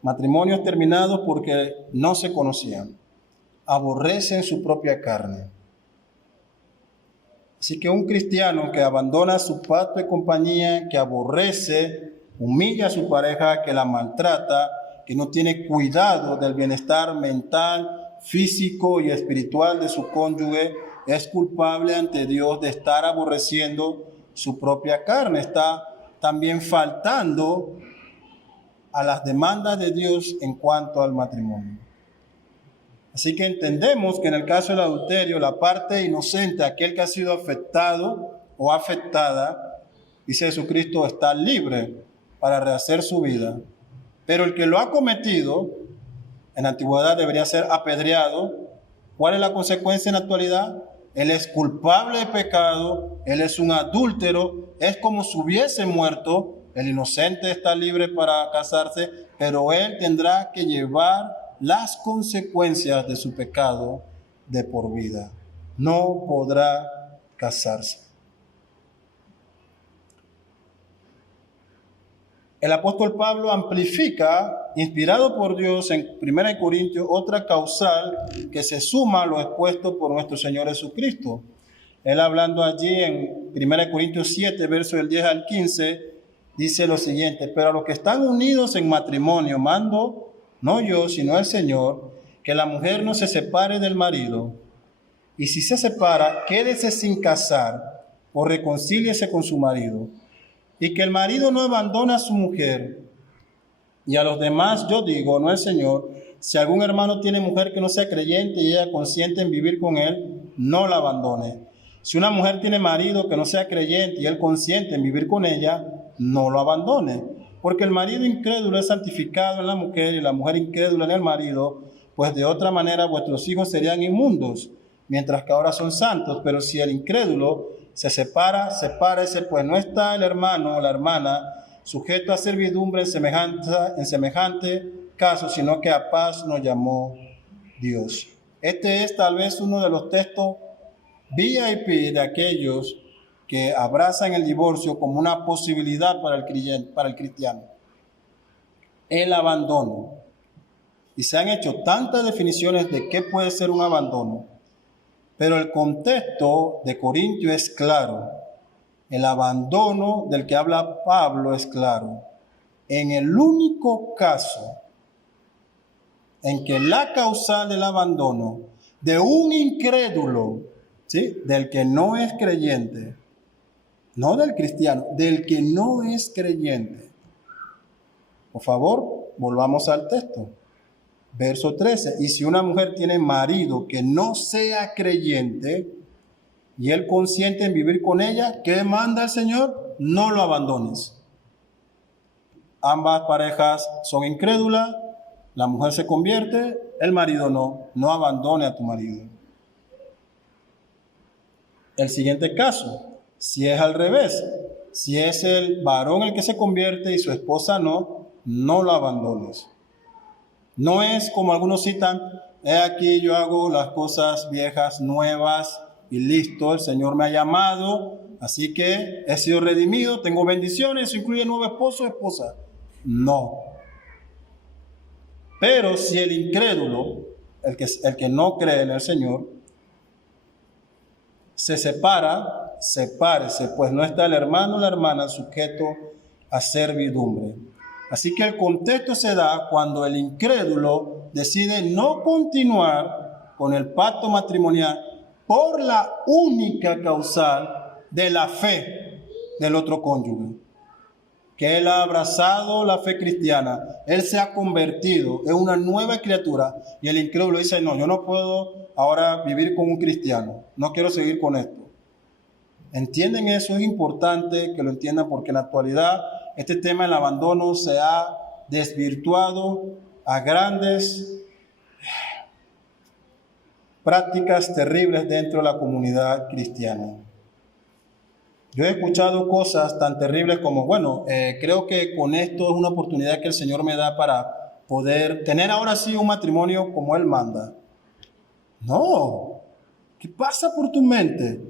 Matrimonios terminados porque no se conocían. Aborrecen su propia carne. Así que un cristiano que abandona su pacto de compañía, que aborrece, humilla a su pareja, que la maltrata, que no tiene cuidado del bienestar mental, físico y espiritual de su cónyuge, es culpable ante Dios de estar aborreciendo su propia carne. Está también faltando a las demandas de Dios en cuanto al matrimonio. Así que entendemos que en el caso del adulterio, la parte inocente, aquel que ha sido afectado o afectada, dice Jesucristo, está libre para rehacer su vida. Pero el que lo ha cometido, en la antigüedad debería ser apedreado. ¿Cuál es la consecuencia en la actualidad? Él es culpable de pecado, él es un adúltero, es como si hubiese muerto. El inocente está libre para casarse, pero él tendrá que llevar las consecuencias de su pecado de por vida. No podrá casarse. El apóstol Pablo amplifica, inspirado por Dios en 1 Corintios, otra causal que se suma a lo expuesto por nuestro Señor Jesucristo. Él hablando allí en 1 Corintios 7, versos del 10 al 15, dice lo siguiente: pero a los que están unidos en matrimonio mando, no yo, sino el Señor, que la mujer no se separe del marido, y si se separa, quédese sin casar o reconcíliese con su marido, y que el marido no abandone a su mujer. Y a los demás yo digo, no el Señor, Si algún hermano tiene mujer que no sea creyente y ella consiente en vivir con él, no la abandone. Si una mujer tiene marido que no sea creyente y él consiente en vivir con ella, no lo abandone. Porque el marido incrédulo es santificado en la mujer y la mujer incrédula en el marido, pues de otra manera vuestros hijos serían inmundos, mientras que ahora son santos. Pero si el incrédulo se sepárese, pues no está el hermano o la hermana sujeto a servidumbre en semejante caso, sino que a paz nos llamó Dios. Este es tal vez uno de los textos VIP de aquellos que abrazan el divorcio como una posibilidad para el cristiano. El abandono. Y se han hecho tantas definiciones de qué puede ser un abandono, pero el contexto de Corintio es claro. El abandono del que habla Pablo es claro. En el único caso en que la causal del abandono de un incrédulo, ¿sí?, del que no es creyente, no del cristiano, del que no es creyente. Por favor, volvamos al texto. Verso 13. Y si una mujer tiene marido que no sea creyente y él consiente en vivir con ella, ¿qué manda el Señor? No lo abandones. Ambas parejas son incrédulas, la mujer se convierte, el marido no abandone a tu marido. El siguiente caso, si es al revés, si es el varón el que se convierte y su esposa no lo abandones. No es como algunos citan, he aquí yo hago las cosas viejas nuevas y listo, el Señor me ha llamado, así que he sido redimido, tengo bendiciones, eso incluye nuevo esposo o esposa. No. Pero si el incrédulo, el que no cree en el Señor, se separa, sepárese, pues no está el hermano o la hermana sujeto a servidumbre. Así que el contexto se da cuando el incrédulo decide no continuar con el pacto matrimonial por la única causal de la fe del otro cónyuge. Que él ha abrazado la fe cristiana, él se ha convertido en una nueva criatura y el incrédulo dice, no, yo no puedo ahora vivir con un cristiano, no quiero seguir con esto. ¿Entienden eso? Es importante que lo entiendan porque en la actualidad este tema del abandono se ha desvirtuado a grandes prácticas terribles dentro de la comunidad cristiana. Yo he escuchado cosas tan terribles como, creo que con esto es una oportunidad que el Señor me da para poder tener ahora sí un matrimonio como Él manda. No, ¿qué pasa por tu mente?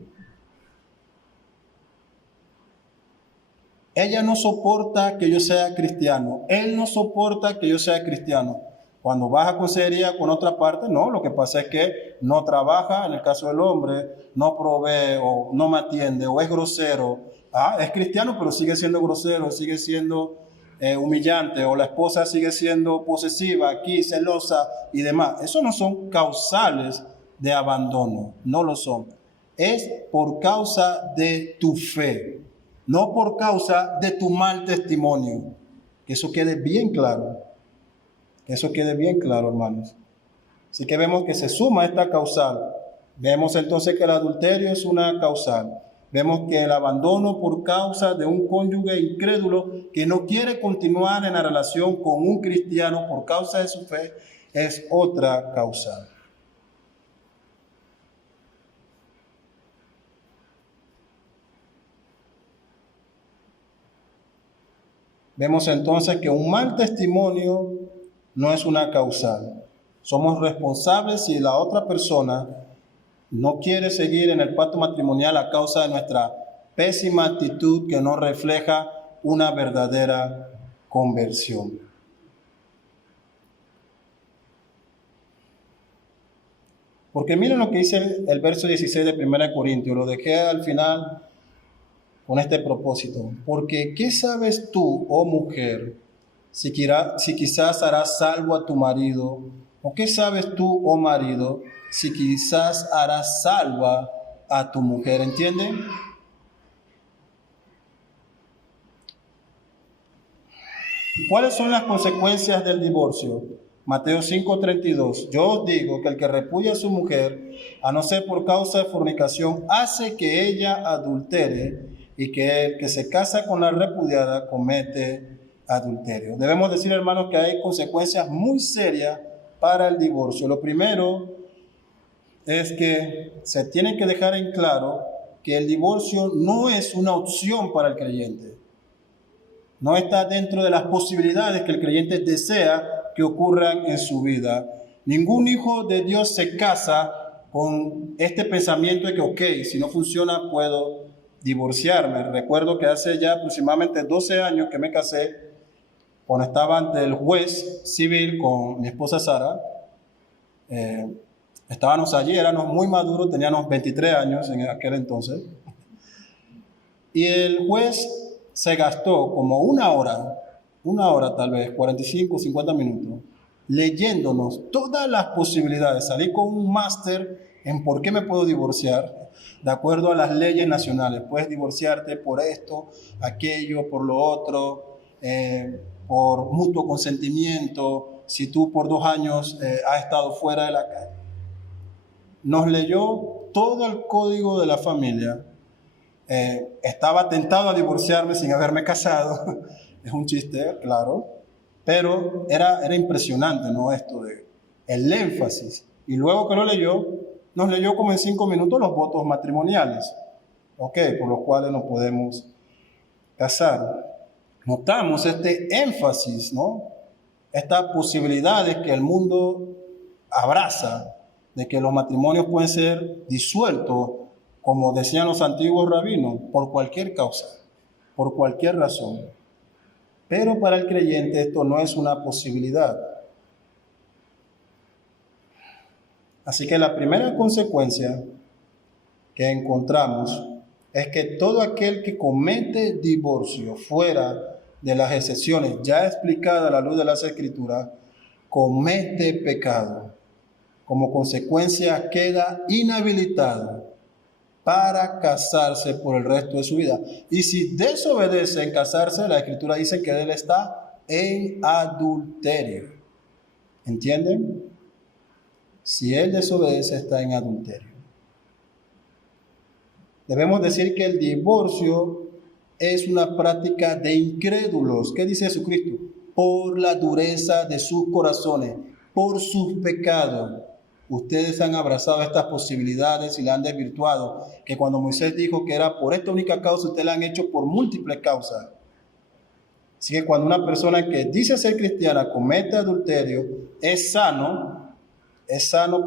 Ella no soporta que yo sea cristiano, él no soporta que yo sea cristiano. Cuando vas a consejería con otra parte, no, lo que pasa es que no trabaja, en el caso del hombre, no provee o no me atiende o es grosero. Es cristiano, pero sigue siendo grosero, sigue siendo humillante, o la esposa sigue siendo posesiva, aquí celosa y demás. Eso no son causales de abandono, no lo son. Es por causa de tu fe, no por causa de tu mal testimonio. Que eso quede bien claro. Que eso quede bien claro, hermanos. Así que vemos que se suma esta causal. Vemos entonces que el adulterio es una causal. Vemos que el abandono por causa de un cónyuge incrédulo que no quiere continuar en la relación con un cristiano por causa de su fe es otra causal. Vemos entonces que un mal testimonio no es una causal. Somos responsables si la otra persona no quiere seguir en el pacto matrimonial a causa de nuestra pésima actitud que no refleja una verdadera conversión. Porque miren lo que dice el verso 16 de 1 Corintios, lo dejé al final con este propósito. Porque ¿qué sabes tú, oh mujer, si quizás harás salvo a tu marido? ¿O qué sabes tú, oh marido, si quizás harás salva a tu mujer? ¿Entienden? ¿Cuáles son las consecuencias del divorcio? Mateo 5:32. Yo os digo que el que repudia a su mujer, a no ser por causa de fornicación, hace que ella adultere, y que el que se casa con la repudiada comete adulterio. Debemos decir, hermanos, que hay consecuencias muy serias para el divorcio. Lo primero es que se tiene que dejar en claro que el divorcio no es una opción para el creyente. No está dentro de las posibilidades que el creyente desea que ocurran en su vida. Ningún hijo de Dios se casa con este pensamiento de que, ok, si no funciona puedo divorciarme. Recuerdo que hace ya aproximadamente 12 años que me casé, cuando estaba ante el juez civil con mi esposa Sara. Estábamos allí, éramos muy maduros, teníamos 23 años en aquel entonces. Y el juez se gastó como una hora tal vez, 45, 50 minutos, leyéndonos todas las posibilidades. Salí con un máster en por qué me puedo divorciar, de acuerdo a las leyes nacionales. Puedes divorciarte por esto, aquello, por lo otro, por mutuo consentimiento, si tú por 2 años has estado fuera de la calle. Nos leyó todo el código de la familia. Estaba tentado a divorciarme sin haberme casado. Es un chiste, claro, pero era impresionante, ¿no? Esto de el énfasis. Y luego que lo leyó, nos leyó como en 5 minutos los votos matrimoniales, ¿ok? Por los cuales nos podemos casar. Notamos este énfasis, ¿no? Estas posibilidades que el mundo abraza, de que los matrimonios pueden ser disueltos, como decían los antiguos rabinos, por cualquier causa, por cualquier razón. Pero para el creyente esto no es una posibilidad. Así que la primera consecuencia que encontramos es que todo aquel que comete divorcio fuera de las excepciones ya explicadas a la luz de las Escrituras, comete pecado. Como consecuencia queda inhabilitado para casarse por el resto de su vida. Y si desobedece en casarse, la Escritura dice que él está en adulterio. ¿Entienden? Si él desobedece, está en adulterio. Debemos decir que el divorcio es una práctica de incrédulos. ¿Qué dice Jesucristo? Por la dureza de sus corazones, por sus pecados. Ustedes han abrazado estas posibilidades y la han desvirtuado, que cuando Moisés dijo que era por esta única causa, ustedes la han hecho por múltiples causas. Así que cuando una persona que dice ser cristiana comete adulterio, es sano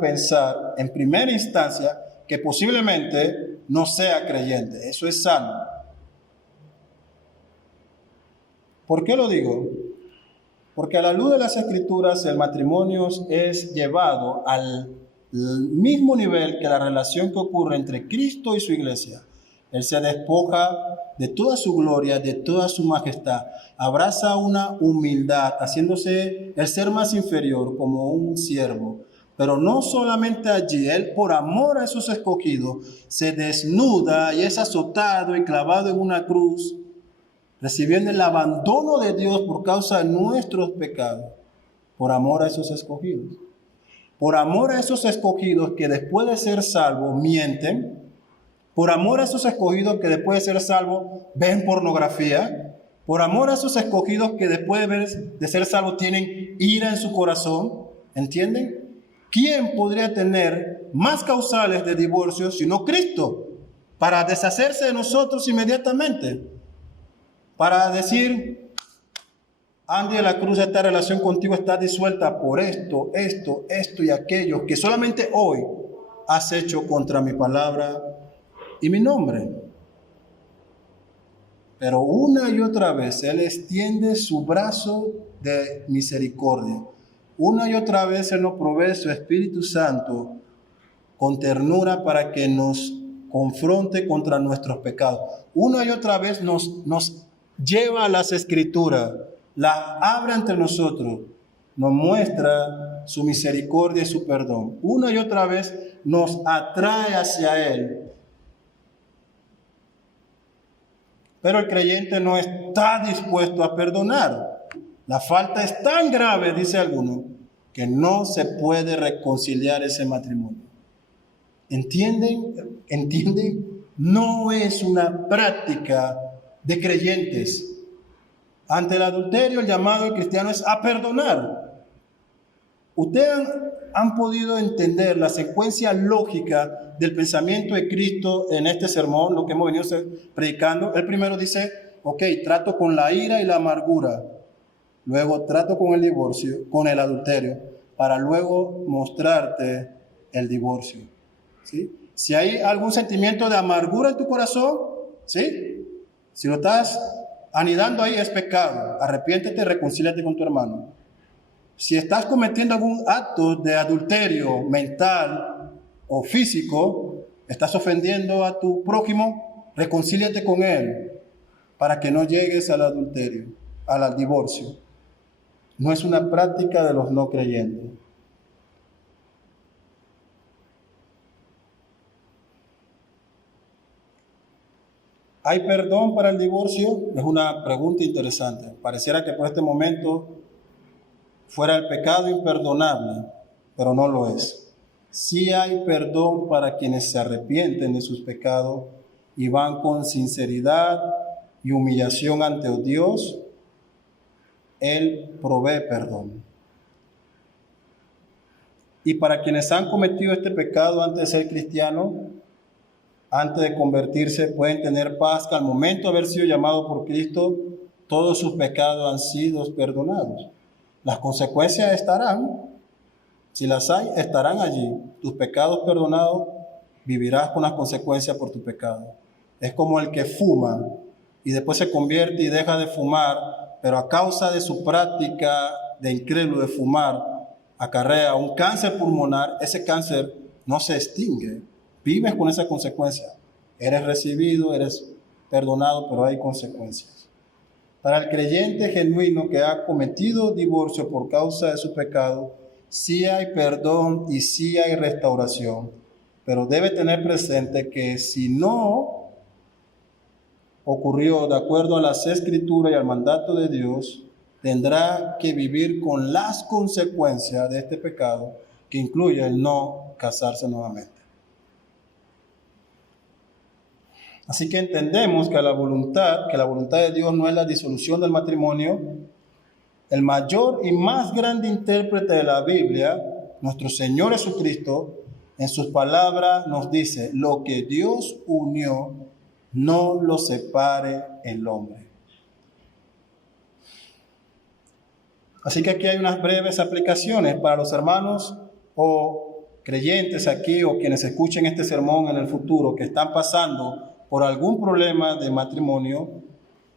pensar en primera instancia que posiblemente no sea creyente. Eso es sano. ¿Por qué lo digo? Porque a la luz de las Escrituras el matrimonio es llevado al mismo nivel que la relación que ocurre entre Cristo y su iglesia. Él se despoja de toda su gloria, de toda su majestad, abraza una humildad, haciéndose el ser más inferior como un siervo. Pero no solamente allí, él por amor a esos escogidos se desnuda y es azotado y clavado en una cruz, recibiendo el abandono de Dios por causa de nuestros pecados, por amor a esos escogidos. Por amor a esos escogidos que después de ser salvos mienten, por amor a esos escogidos que después de ser salvos ven pornografía, por amor a esos escogidos que después de ser salvos tienen ira en su corazón, ¿entienden? ¿Quién podría tener más causales de divorcio sino Cristo? Para deshacerse de nosotros inmediatamente. Para decir, Andy de la Cruz, esta relación contigo está disuelta por esto y aquello que solamente hoy has hecho contra mi palabra y mi nombre. Pero una y otra vez Él extiende su brazo de misericordia. Una y otra vez Él nos provee su Espíritu Santo con ternura para que nos confronte contra nuestros pecados. Una y otra vez nos lleva a las Escrituras, las abre ante nosotros, nos muestra su misericordia y su perdón. Una y otra vez nos atrae hacia Él. Pero el creyente no está dispuesto a perdonar. La falta es tan grave, dice alguno, que no se puede reconciliar ese matrimonio. ¿Entienden? ¿Entienden? No es una práctica de creyentes. Ante el adulterio, el llamado del cristiano es a perdonar. Ustedes han podido entender la secuencia lógica del pensamiento de Cristo en este sermón, lo que hemos venido predicando. El primero dice, ok, trato con la ira y la amargura. Luego trato con el divorcio, con el adulterio, para luego mostrarte el divorcio. ¿Sí? Si hay algún sentimiento de amargura en tu corazón, ¿sí? Si lo estás anidando ahí, es pecado. Arrepiéntete, reconcíliate con tu hermano. Si estás cometiendo algún acto de adulterio mental o físico, estás ofendiendo a tu prójimo, reconcíliate con él para que no llegues al adulterio, al divorcio. No es una práctica de los no creyentes. ¿Hay perdón para el divorcio? Es una pregunta interesante. Pareciera que por este momento fuera el pecado imperdonable, pero no lo es. Sí hay perdón para quienes se arrepienten de sus pecados y van con sinceridad y humillación ante Dios. Él provee perdón. Y para quienes han cometido este pecado antes de ser cristianos, antes de convertirse, pueden tener paz que al momento de haber sido llamados por Cristo, todos sus pecados han sido perdonados. Las consecuencias estarán, si las hay, estarán allí. Tus pecados perdonados, vivirás con las consecuencias por tu pecado. Es como el que fuma y después se convierte y deja de fumar, pero a causa de su práctica de incrédulo de fumar, acarrea un cáncer pulmonar. Ese cáncer no se extingue. Vives con esa consecuencia. Eres recibido, eres perdonado, pero hay consecuencias. Para el creyente genuino que ha cometido divorcio por causa de su pecado, sí hay perdón y sí hay restauración, pero debe tener presente que si no ocurrió de acuerdo a las Escrituras y al mandato de Dios, tendrá que vivir con las consecuencias de este pecado, que incluye el no casarse nuevamente. Así que entendemos que la voluntad de Dios no es la disolución del matrimonio. El mayor y más grande intérprete de la Biblia, nuestro Señor Jesucristo, en sus palabras nos dice, lo que Dios unió, no lo separe el hombre. Así que aquí hay unas breves aplicaciones para los hermanos o creyentes aquí o quienes escuchen este sermón en el futuro que están pasando por algún problema de matrimonio.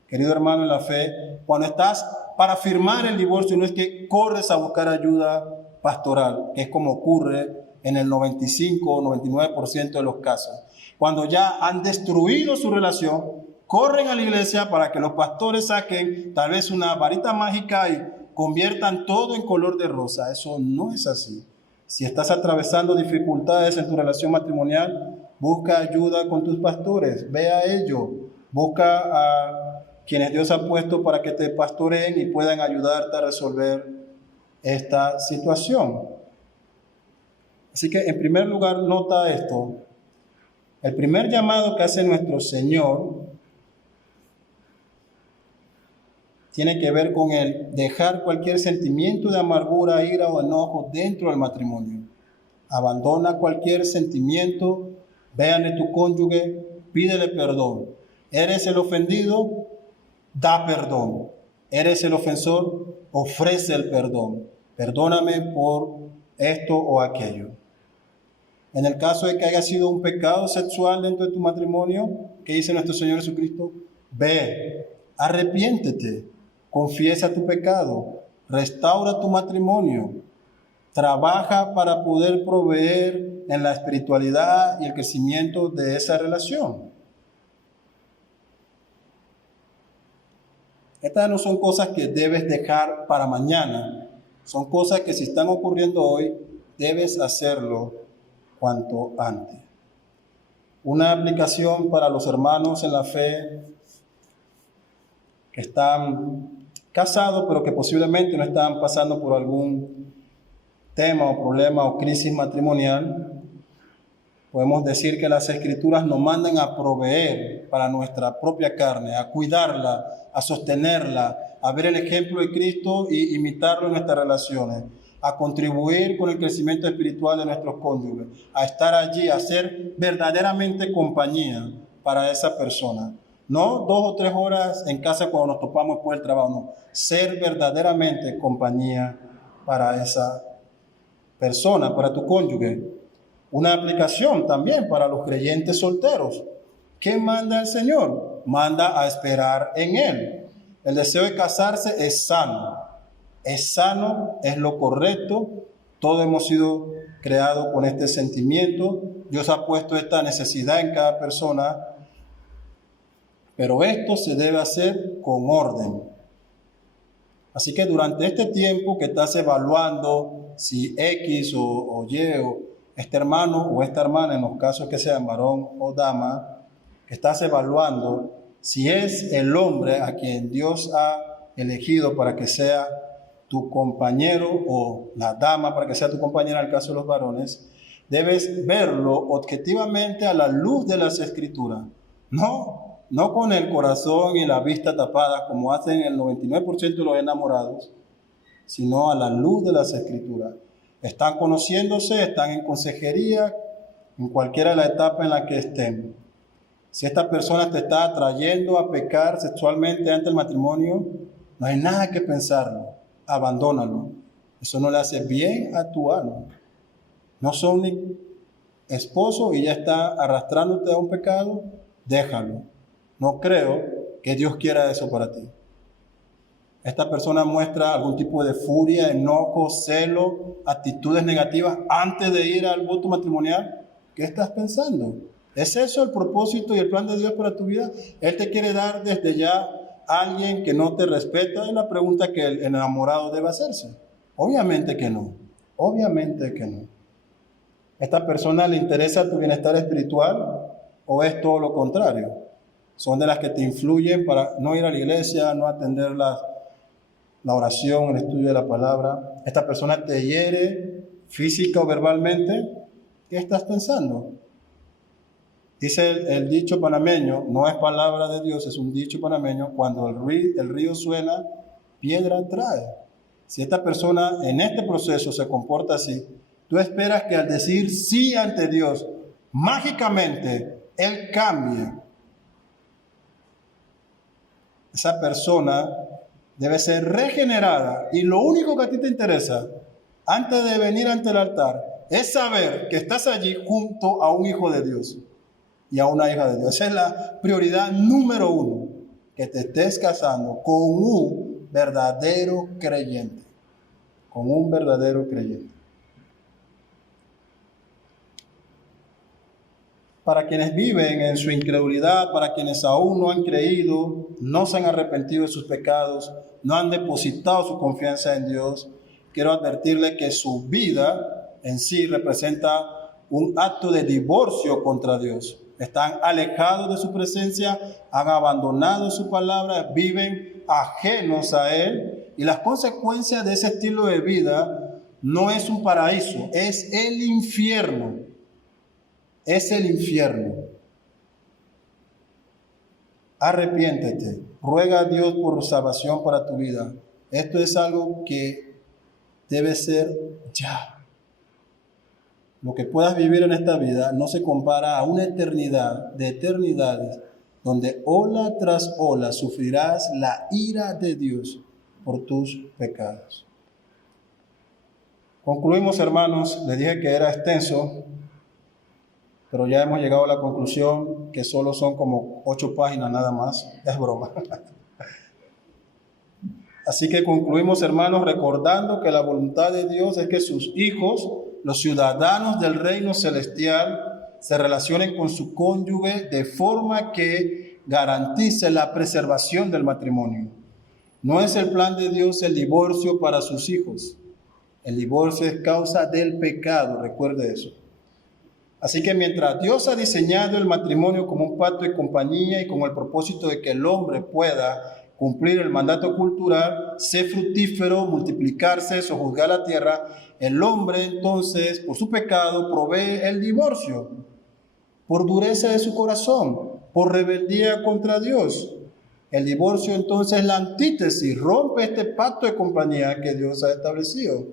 Querido hermano en la fe, cuando estás para firmar el divorcio, no es que corres a buscar ayuda pastoral, que es como ocurre en el 95 o 99% de los casos. Cuando ya han destruido su relación, corren a la iglesia para que los pastores saquen tal vez una varita mágica y conviertan todo en color de rosa. Eso no es así. Si estás atravesando dificultades en tu relación matrimonial, busca ayuda con tus pastores, ve a ellos, busca a quienes Dios ha puesto para que te pastoreen y puedan ayudarte a resolver esta situación. Así que en primer lugar, nota esto. El primer llamado que hace nuestro Señor tiene que ver con el dejar cualquier sentimiento de amargura, ira o enojo dentro del matrimonio. Abandona cualquier sentimiento, véale tu cónyuge, pídele perdón. ¿Eres el ofendido? Da perdón. ¿Eres el ofensor? Ofrece el perdón. Perdóname por esto o aquello. En el caso de que haya sido un pecado sexual dentro de tu matrimonio, ¿qué dice nuestro Señor Jesucristo? Ve, arrepiéntete, confiesa tu pecado, restaura tu matrimonio, trabaja para poder proveer en la espiritualidad y el crecimiento de esa relación. Estas no son cosas que debes dejar para mañana, son cosas que si están ocurriendo hoy, debes hacerlo cuanto antes. Una aplicación para los hermanos en la fe que están casados, pero que posiblemente no están pasando por algún tema o problema o crisis matrimonial, podemos decir que las Escrituras nos mandan a proveer para nuestra propia carne, a cuidarla, a sostenerla, a ver el ejemplo de Cristo y imitarlo en nuestras relaciones, a contribuir con el crecimiento espiritual de nuestros cónyuges, a estar allí, a ser verdaderamente compañía para esa persona. No 2 o 3 horas en casa cuando nos topamos después del trabajo, no. Ser verdaderamente compañía para esa persona, para tu cónyuge. Una aplicación también para los creyentes solteros. ¿Qué manda el Señor? Manda a esperar en Él. El deseo de casarse es sano. Es sano, es lo correcto. Todos hemos sido creados con este sentimiento. Dios ha puesto esta necesidad en cada persona. Pero esto se debe hacer con orden. Así que durante este tiempo que estás evaluando si X o Y o este hermano o esta hermana, en los casos que sean varón o dama, que estás evaluando si es el hombre a quien Dios ha elegido para que sea tu compañero o la dama para que sea tu compañera en el caso de los varones, debes verlo objetivamente a la luz de las Escrituras. No con el corazón y la vista tapada como hacen el 99% de los enamorados, sino a la luz de las Escrituras. Están conociéndose, están en consejería, en cualquiera de las etapas en las que estén. Si esta persona te está atrayendo a pecar sexualmente antes del matrimonio, no hay nada que pensarlo, abandónalo. Eso no le hace bien a tu alma. No son ni esposo y ya está arrastrándote a un pecado, déjalo. No creo que Dios quiera eso para ti. Esta persona muestra algún tipo de furia, enojo, celo, actitudes negativas antes de ir al voto matrimonial. ¿Qué estás pensando? ¿Es eso el propósito y el plan de Dios para tu vida? Él te quiere dar desde ya a alguien que no te respeta. Es la pregunta que el enamorado debe hacerse. Obviamente que no. Obviamente que no. ¿Esta persona le interesa tu bienestar espiritual o es todo lo contrario? Son de las que te influyen para no ir a la iglesia, no atender la oración, el estudio de la palabra. Esta persona te hiere física o verbalmente. ¿Qué estás pensando? Dice el dicho panameño, no es palabra de Dios, es un dicho panameño, cuando el río suena, piedra trae. Si esta persona en este proceso se comporta así, tú esperas que al decir sí ante Dios, mágicamente Él cambie. Esa persona debe ser regenerada y lo único que a ti te interesa antes de venir ante el altar es saber que estás allí junto a un hijo de Dios y a una hija de Dios. Esa es la prioridad número 1, que te estés casando con un verdadero creyente, con un verdadero creyente. Para quienes viven en su incredulidad, para quienes aún no han creído, no se han arrepentido de sus pecados, no han depositado su confianza en Dios, quiero advertirles que su vida en sí representa un acto de divorcio contra Dios. Están alejados de su presencia, han abandonado su palabra, viven ajenos a Él, y las consecuencias de ese estilo de vida no es un paraíso, es el infierno. Es el infierno. Arrepiéntete, ruega a Dios por salvación para tu vida. Esto es algo que debe ser ya. Lo que puedas vivir en esta vida no se compara a una eternidad de eternidades, donde ola tras ola sufrirás la ira de Dios por tus pecados. Concluimos, hermanos. Les dije que era extenso, pero ya hemos llegado a la conclusión que solo son como 8 páginas nada más. Es broma. Así que concluimos, hermanos, recordando que la voluntad de Dios es que sus hijos, los ciudadanos del reino celestial, se relacionen con su cónyuge de forma que garantice la preservación del matrimonio. No es el plan de Dios el divorcio para sus hijos. El divorcio es causa del pecado, recuerde eso. Así que mientras Dios ha diseñado el matrimonio como un pacto de compañía y con el propósito de que el hombre pueda cumplir el mandato cultural, ser fructífero, multiplicarse, sojuzgar la tierra, El hombre entonces, por su pecado, provee el divorcio, por dureza de su corazón, por rebeldía contra Dios. El divorcio entonces es la antítesis, rompe este pacto de compañía que Dios ha establecido.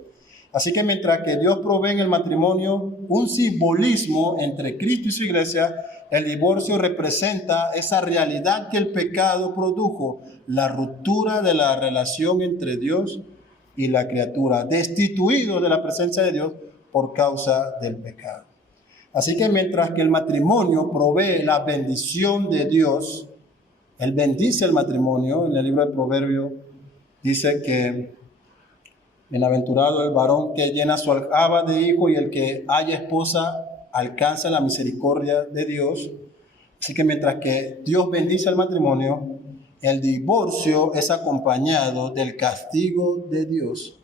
Así que mientras que Dios provee en el matrimonio un simbolismo entre Cristo y su iglesia, el divorcio representa esa realidad que el pecado produjo, la ruptura de la relación entre Dios y la criatura, destituido de la presencia de Dios por causa del pecado. Así que mientras que el matrimonio provee la bendición de Dios, Él bendice el matrimonio. En el libro de Proverbios dice que bienaventurado el varón que llena su aljaba de hijo y el que haya esposa alcanza la misericordia de Dios. Así que mientras que Dios bendice el matrimonio, el divorcio es acompañado del castigo de Dios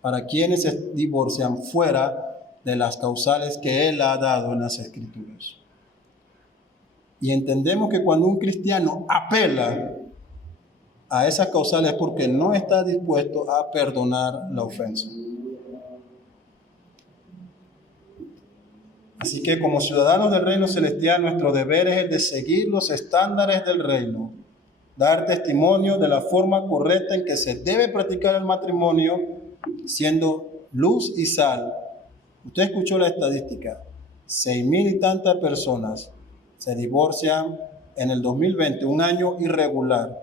para quienes se divorcian fuera de las causales que Él ha dado en las Escrituras. Y entendemos que cuando un cristiano apela a esas causales es porque no está dispuesto a perdonar la ofensa. Así que como ciudadanos del reino celestial, nuestro deber es el de seguir los estándares del reino, dar testimonio de la forma correcta en que se debe practicar el matrimonio, siendo luz y sal. Usted escuchó la estadística, 6,000 y tantas personas se divorcian en el 2020, un año irregular.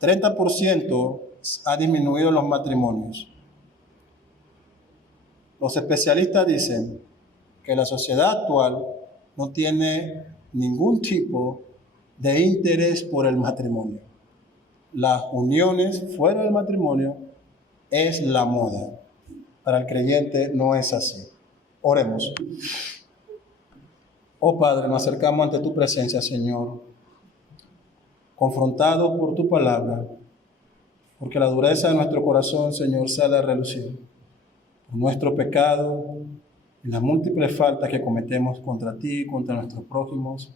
30% ha disminuido los matrimonios. Los especialistas dicen que la sociedad actual no tiene ningún tipo de interés por el matrimonio. Las uniones fuera del matrimonio es la moda. Para el creyente no es así. Oremos. Oh Padre, nos acercamos ante tu presencia, Señor, confrontados por tu palabra, porque la dureza de nuestro corazón, Señor, sale a relucir por nuestro pecado y las múltiples faltas que cometemos contra ti, contra nuestros prójimos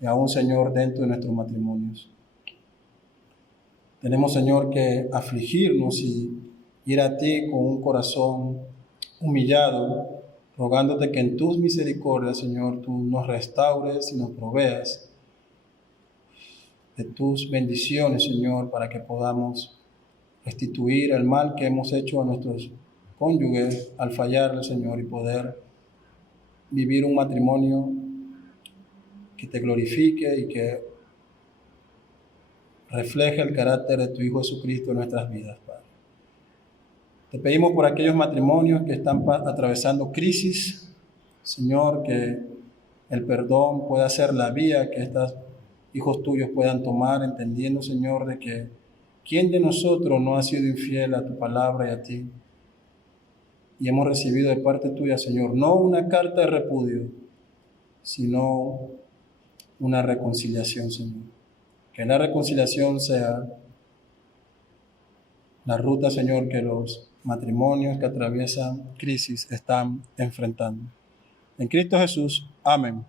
y aún, Señor, dentro de nuestros matrimonios. Tenemos, Señor, que afligirnos y ir a ti con un corazón humillado, rogándote que en tus misericordias, Señor, tú nos restaures y nos proveas de tus bendiciones, Señor, para que podamos restituir el mal que hemos hecho a nuestros cónyuges al fallarle, Señor, y poder vivir un matrimonio que te glorifique y que refleje el carácter de tu Hijo Jesucristo en nuestras vidas, Padre. Te pedimos por aquellos matrimonios que están atravesando crisis, Señor, que el perdón pueda ser la vía que estos hijos tuyos puedan tomar, entendiendo, Señor, de que ¿quién de nosotros no ha sido infiel a tu palabra y a ti? Y hemos recibido de parte tuya, Señor, no una carta de repudio, sino una reconciliación, Señor. Que la reconciliación sea la ruta, Señor, que los matrimonios que atraviesan crisis están enfrentando. En Cristo Jesús, amén.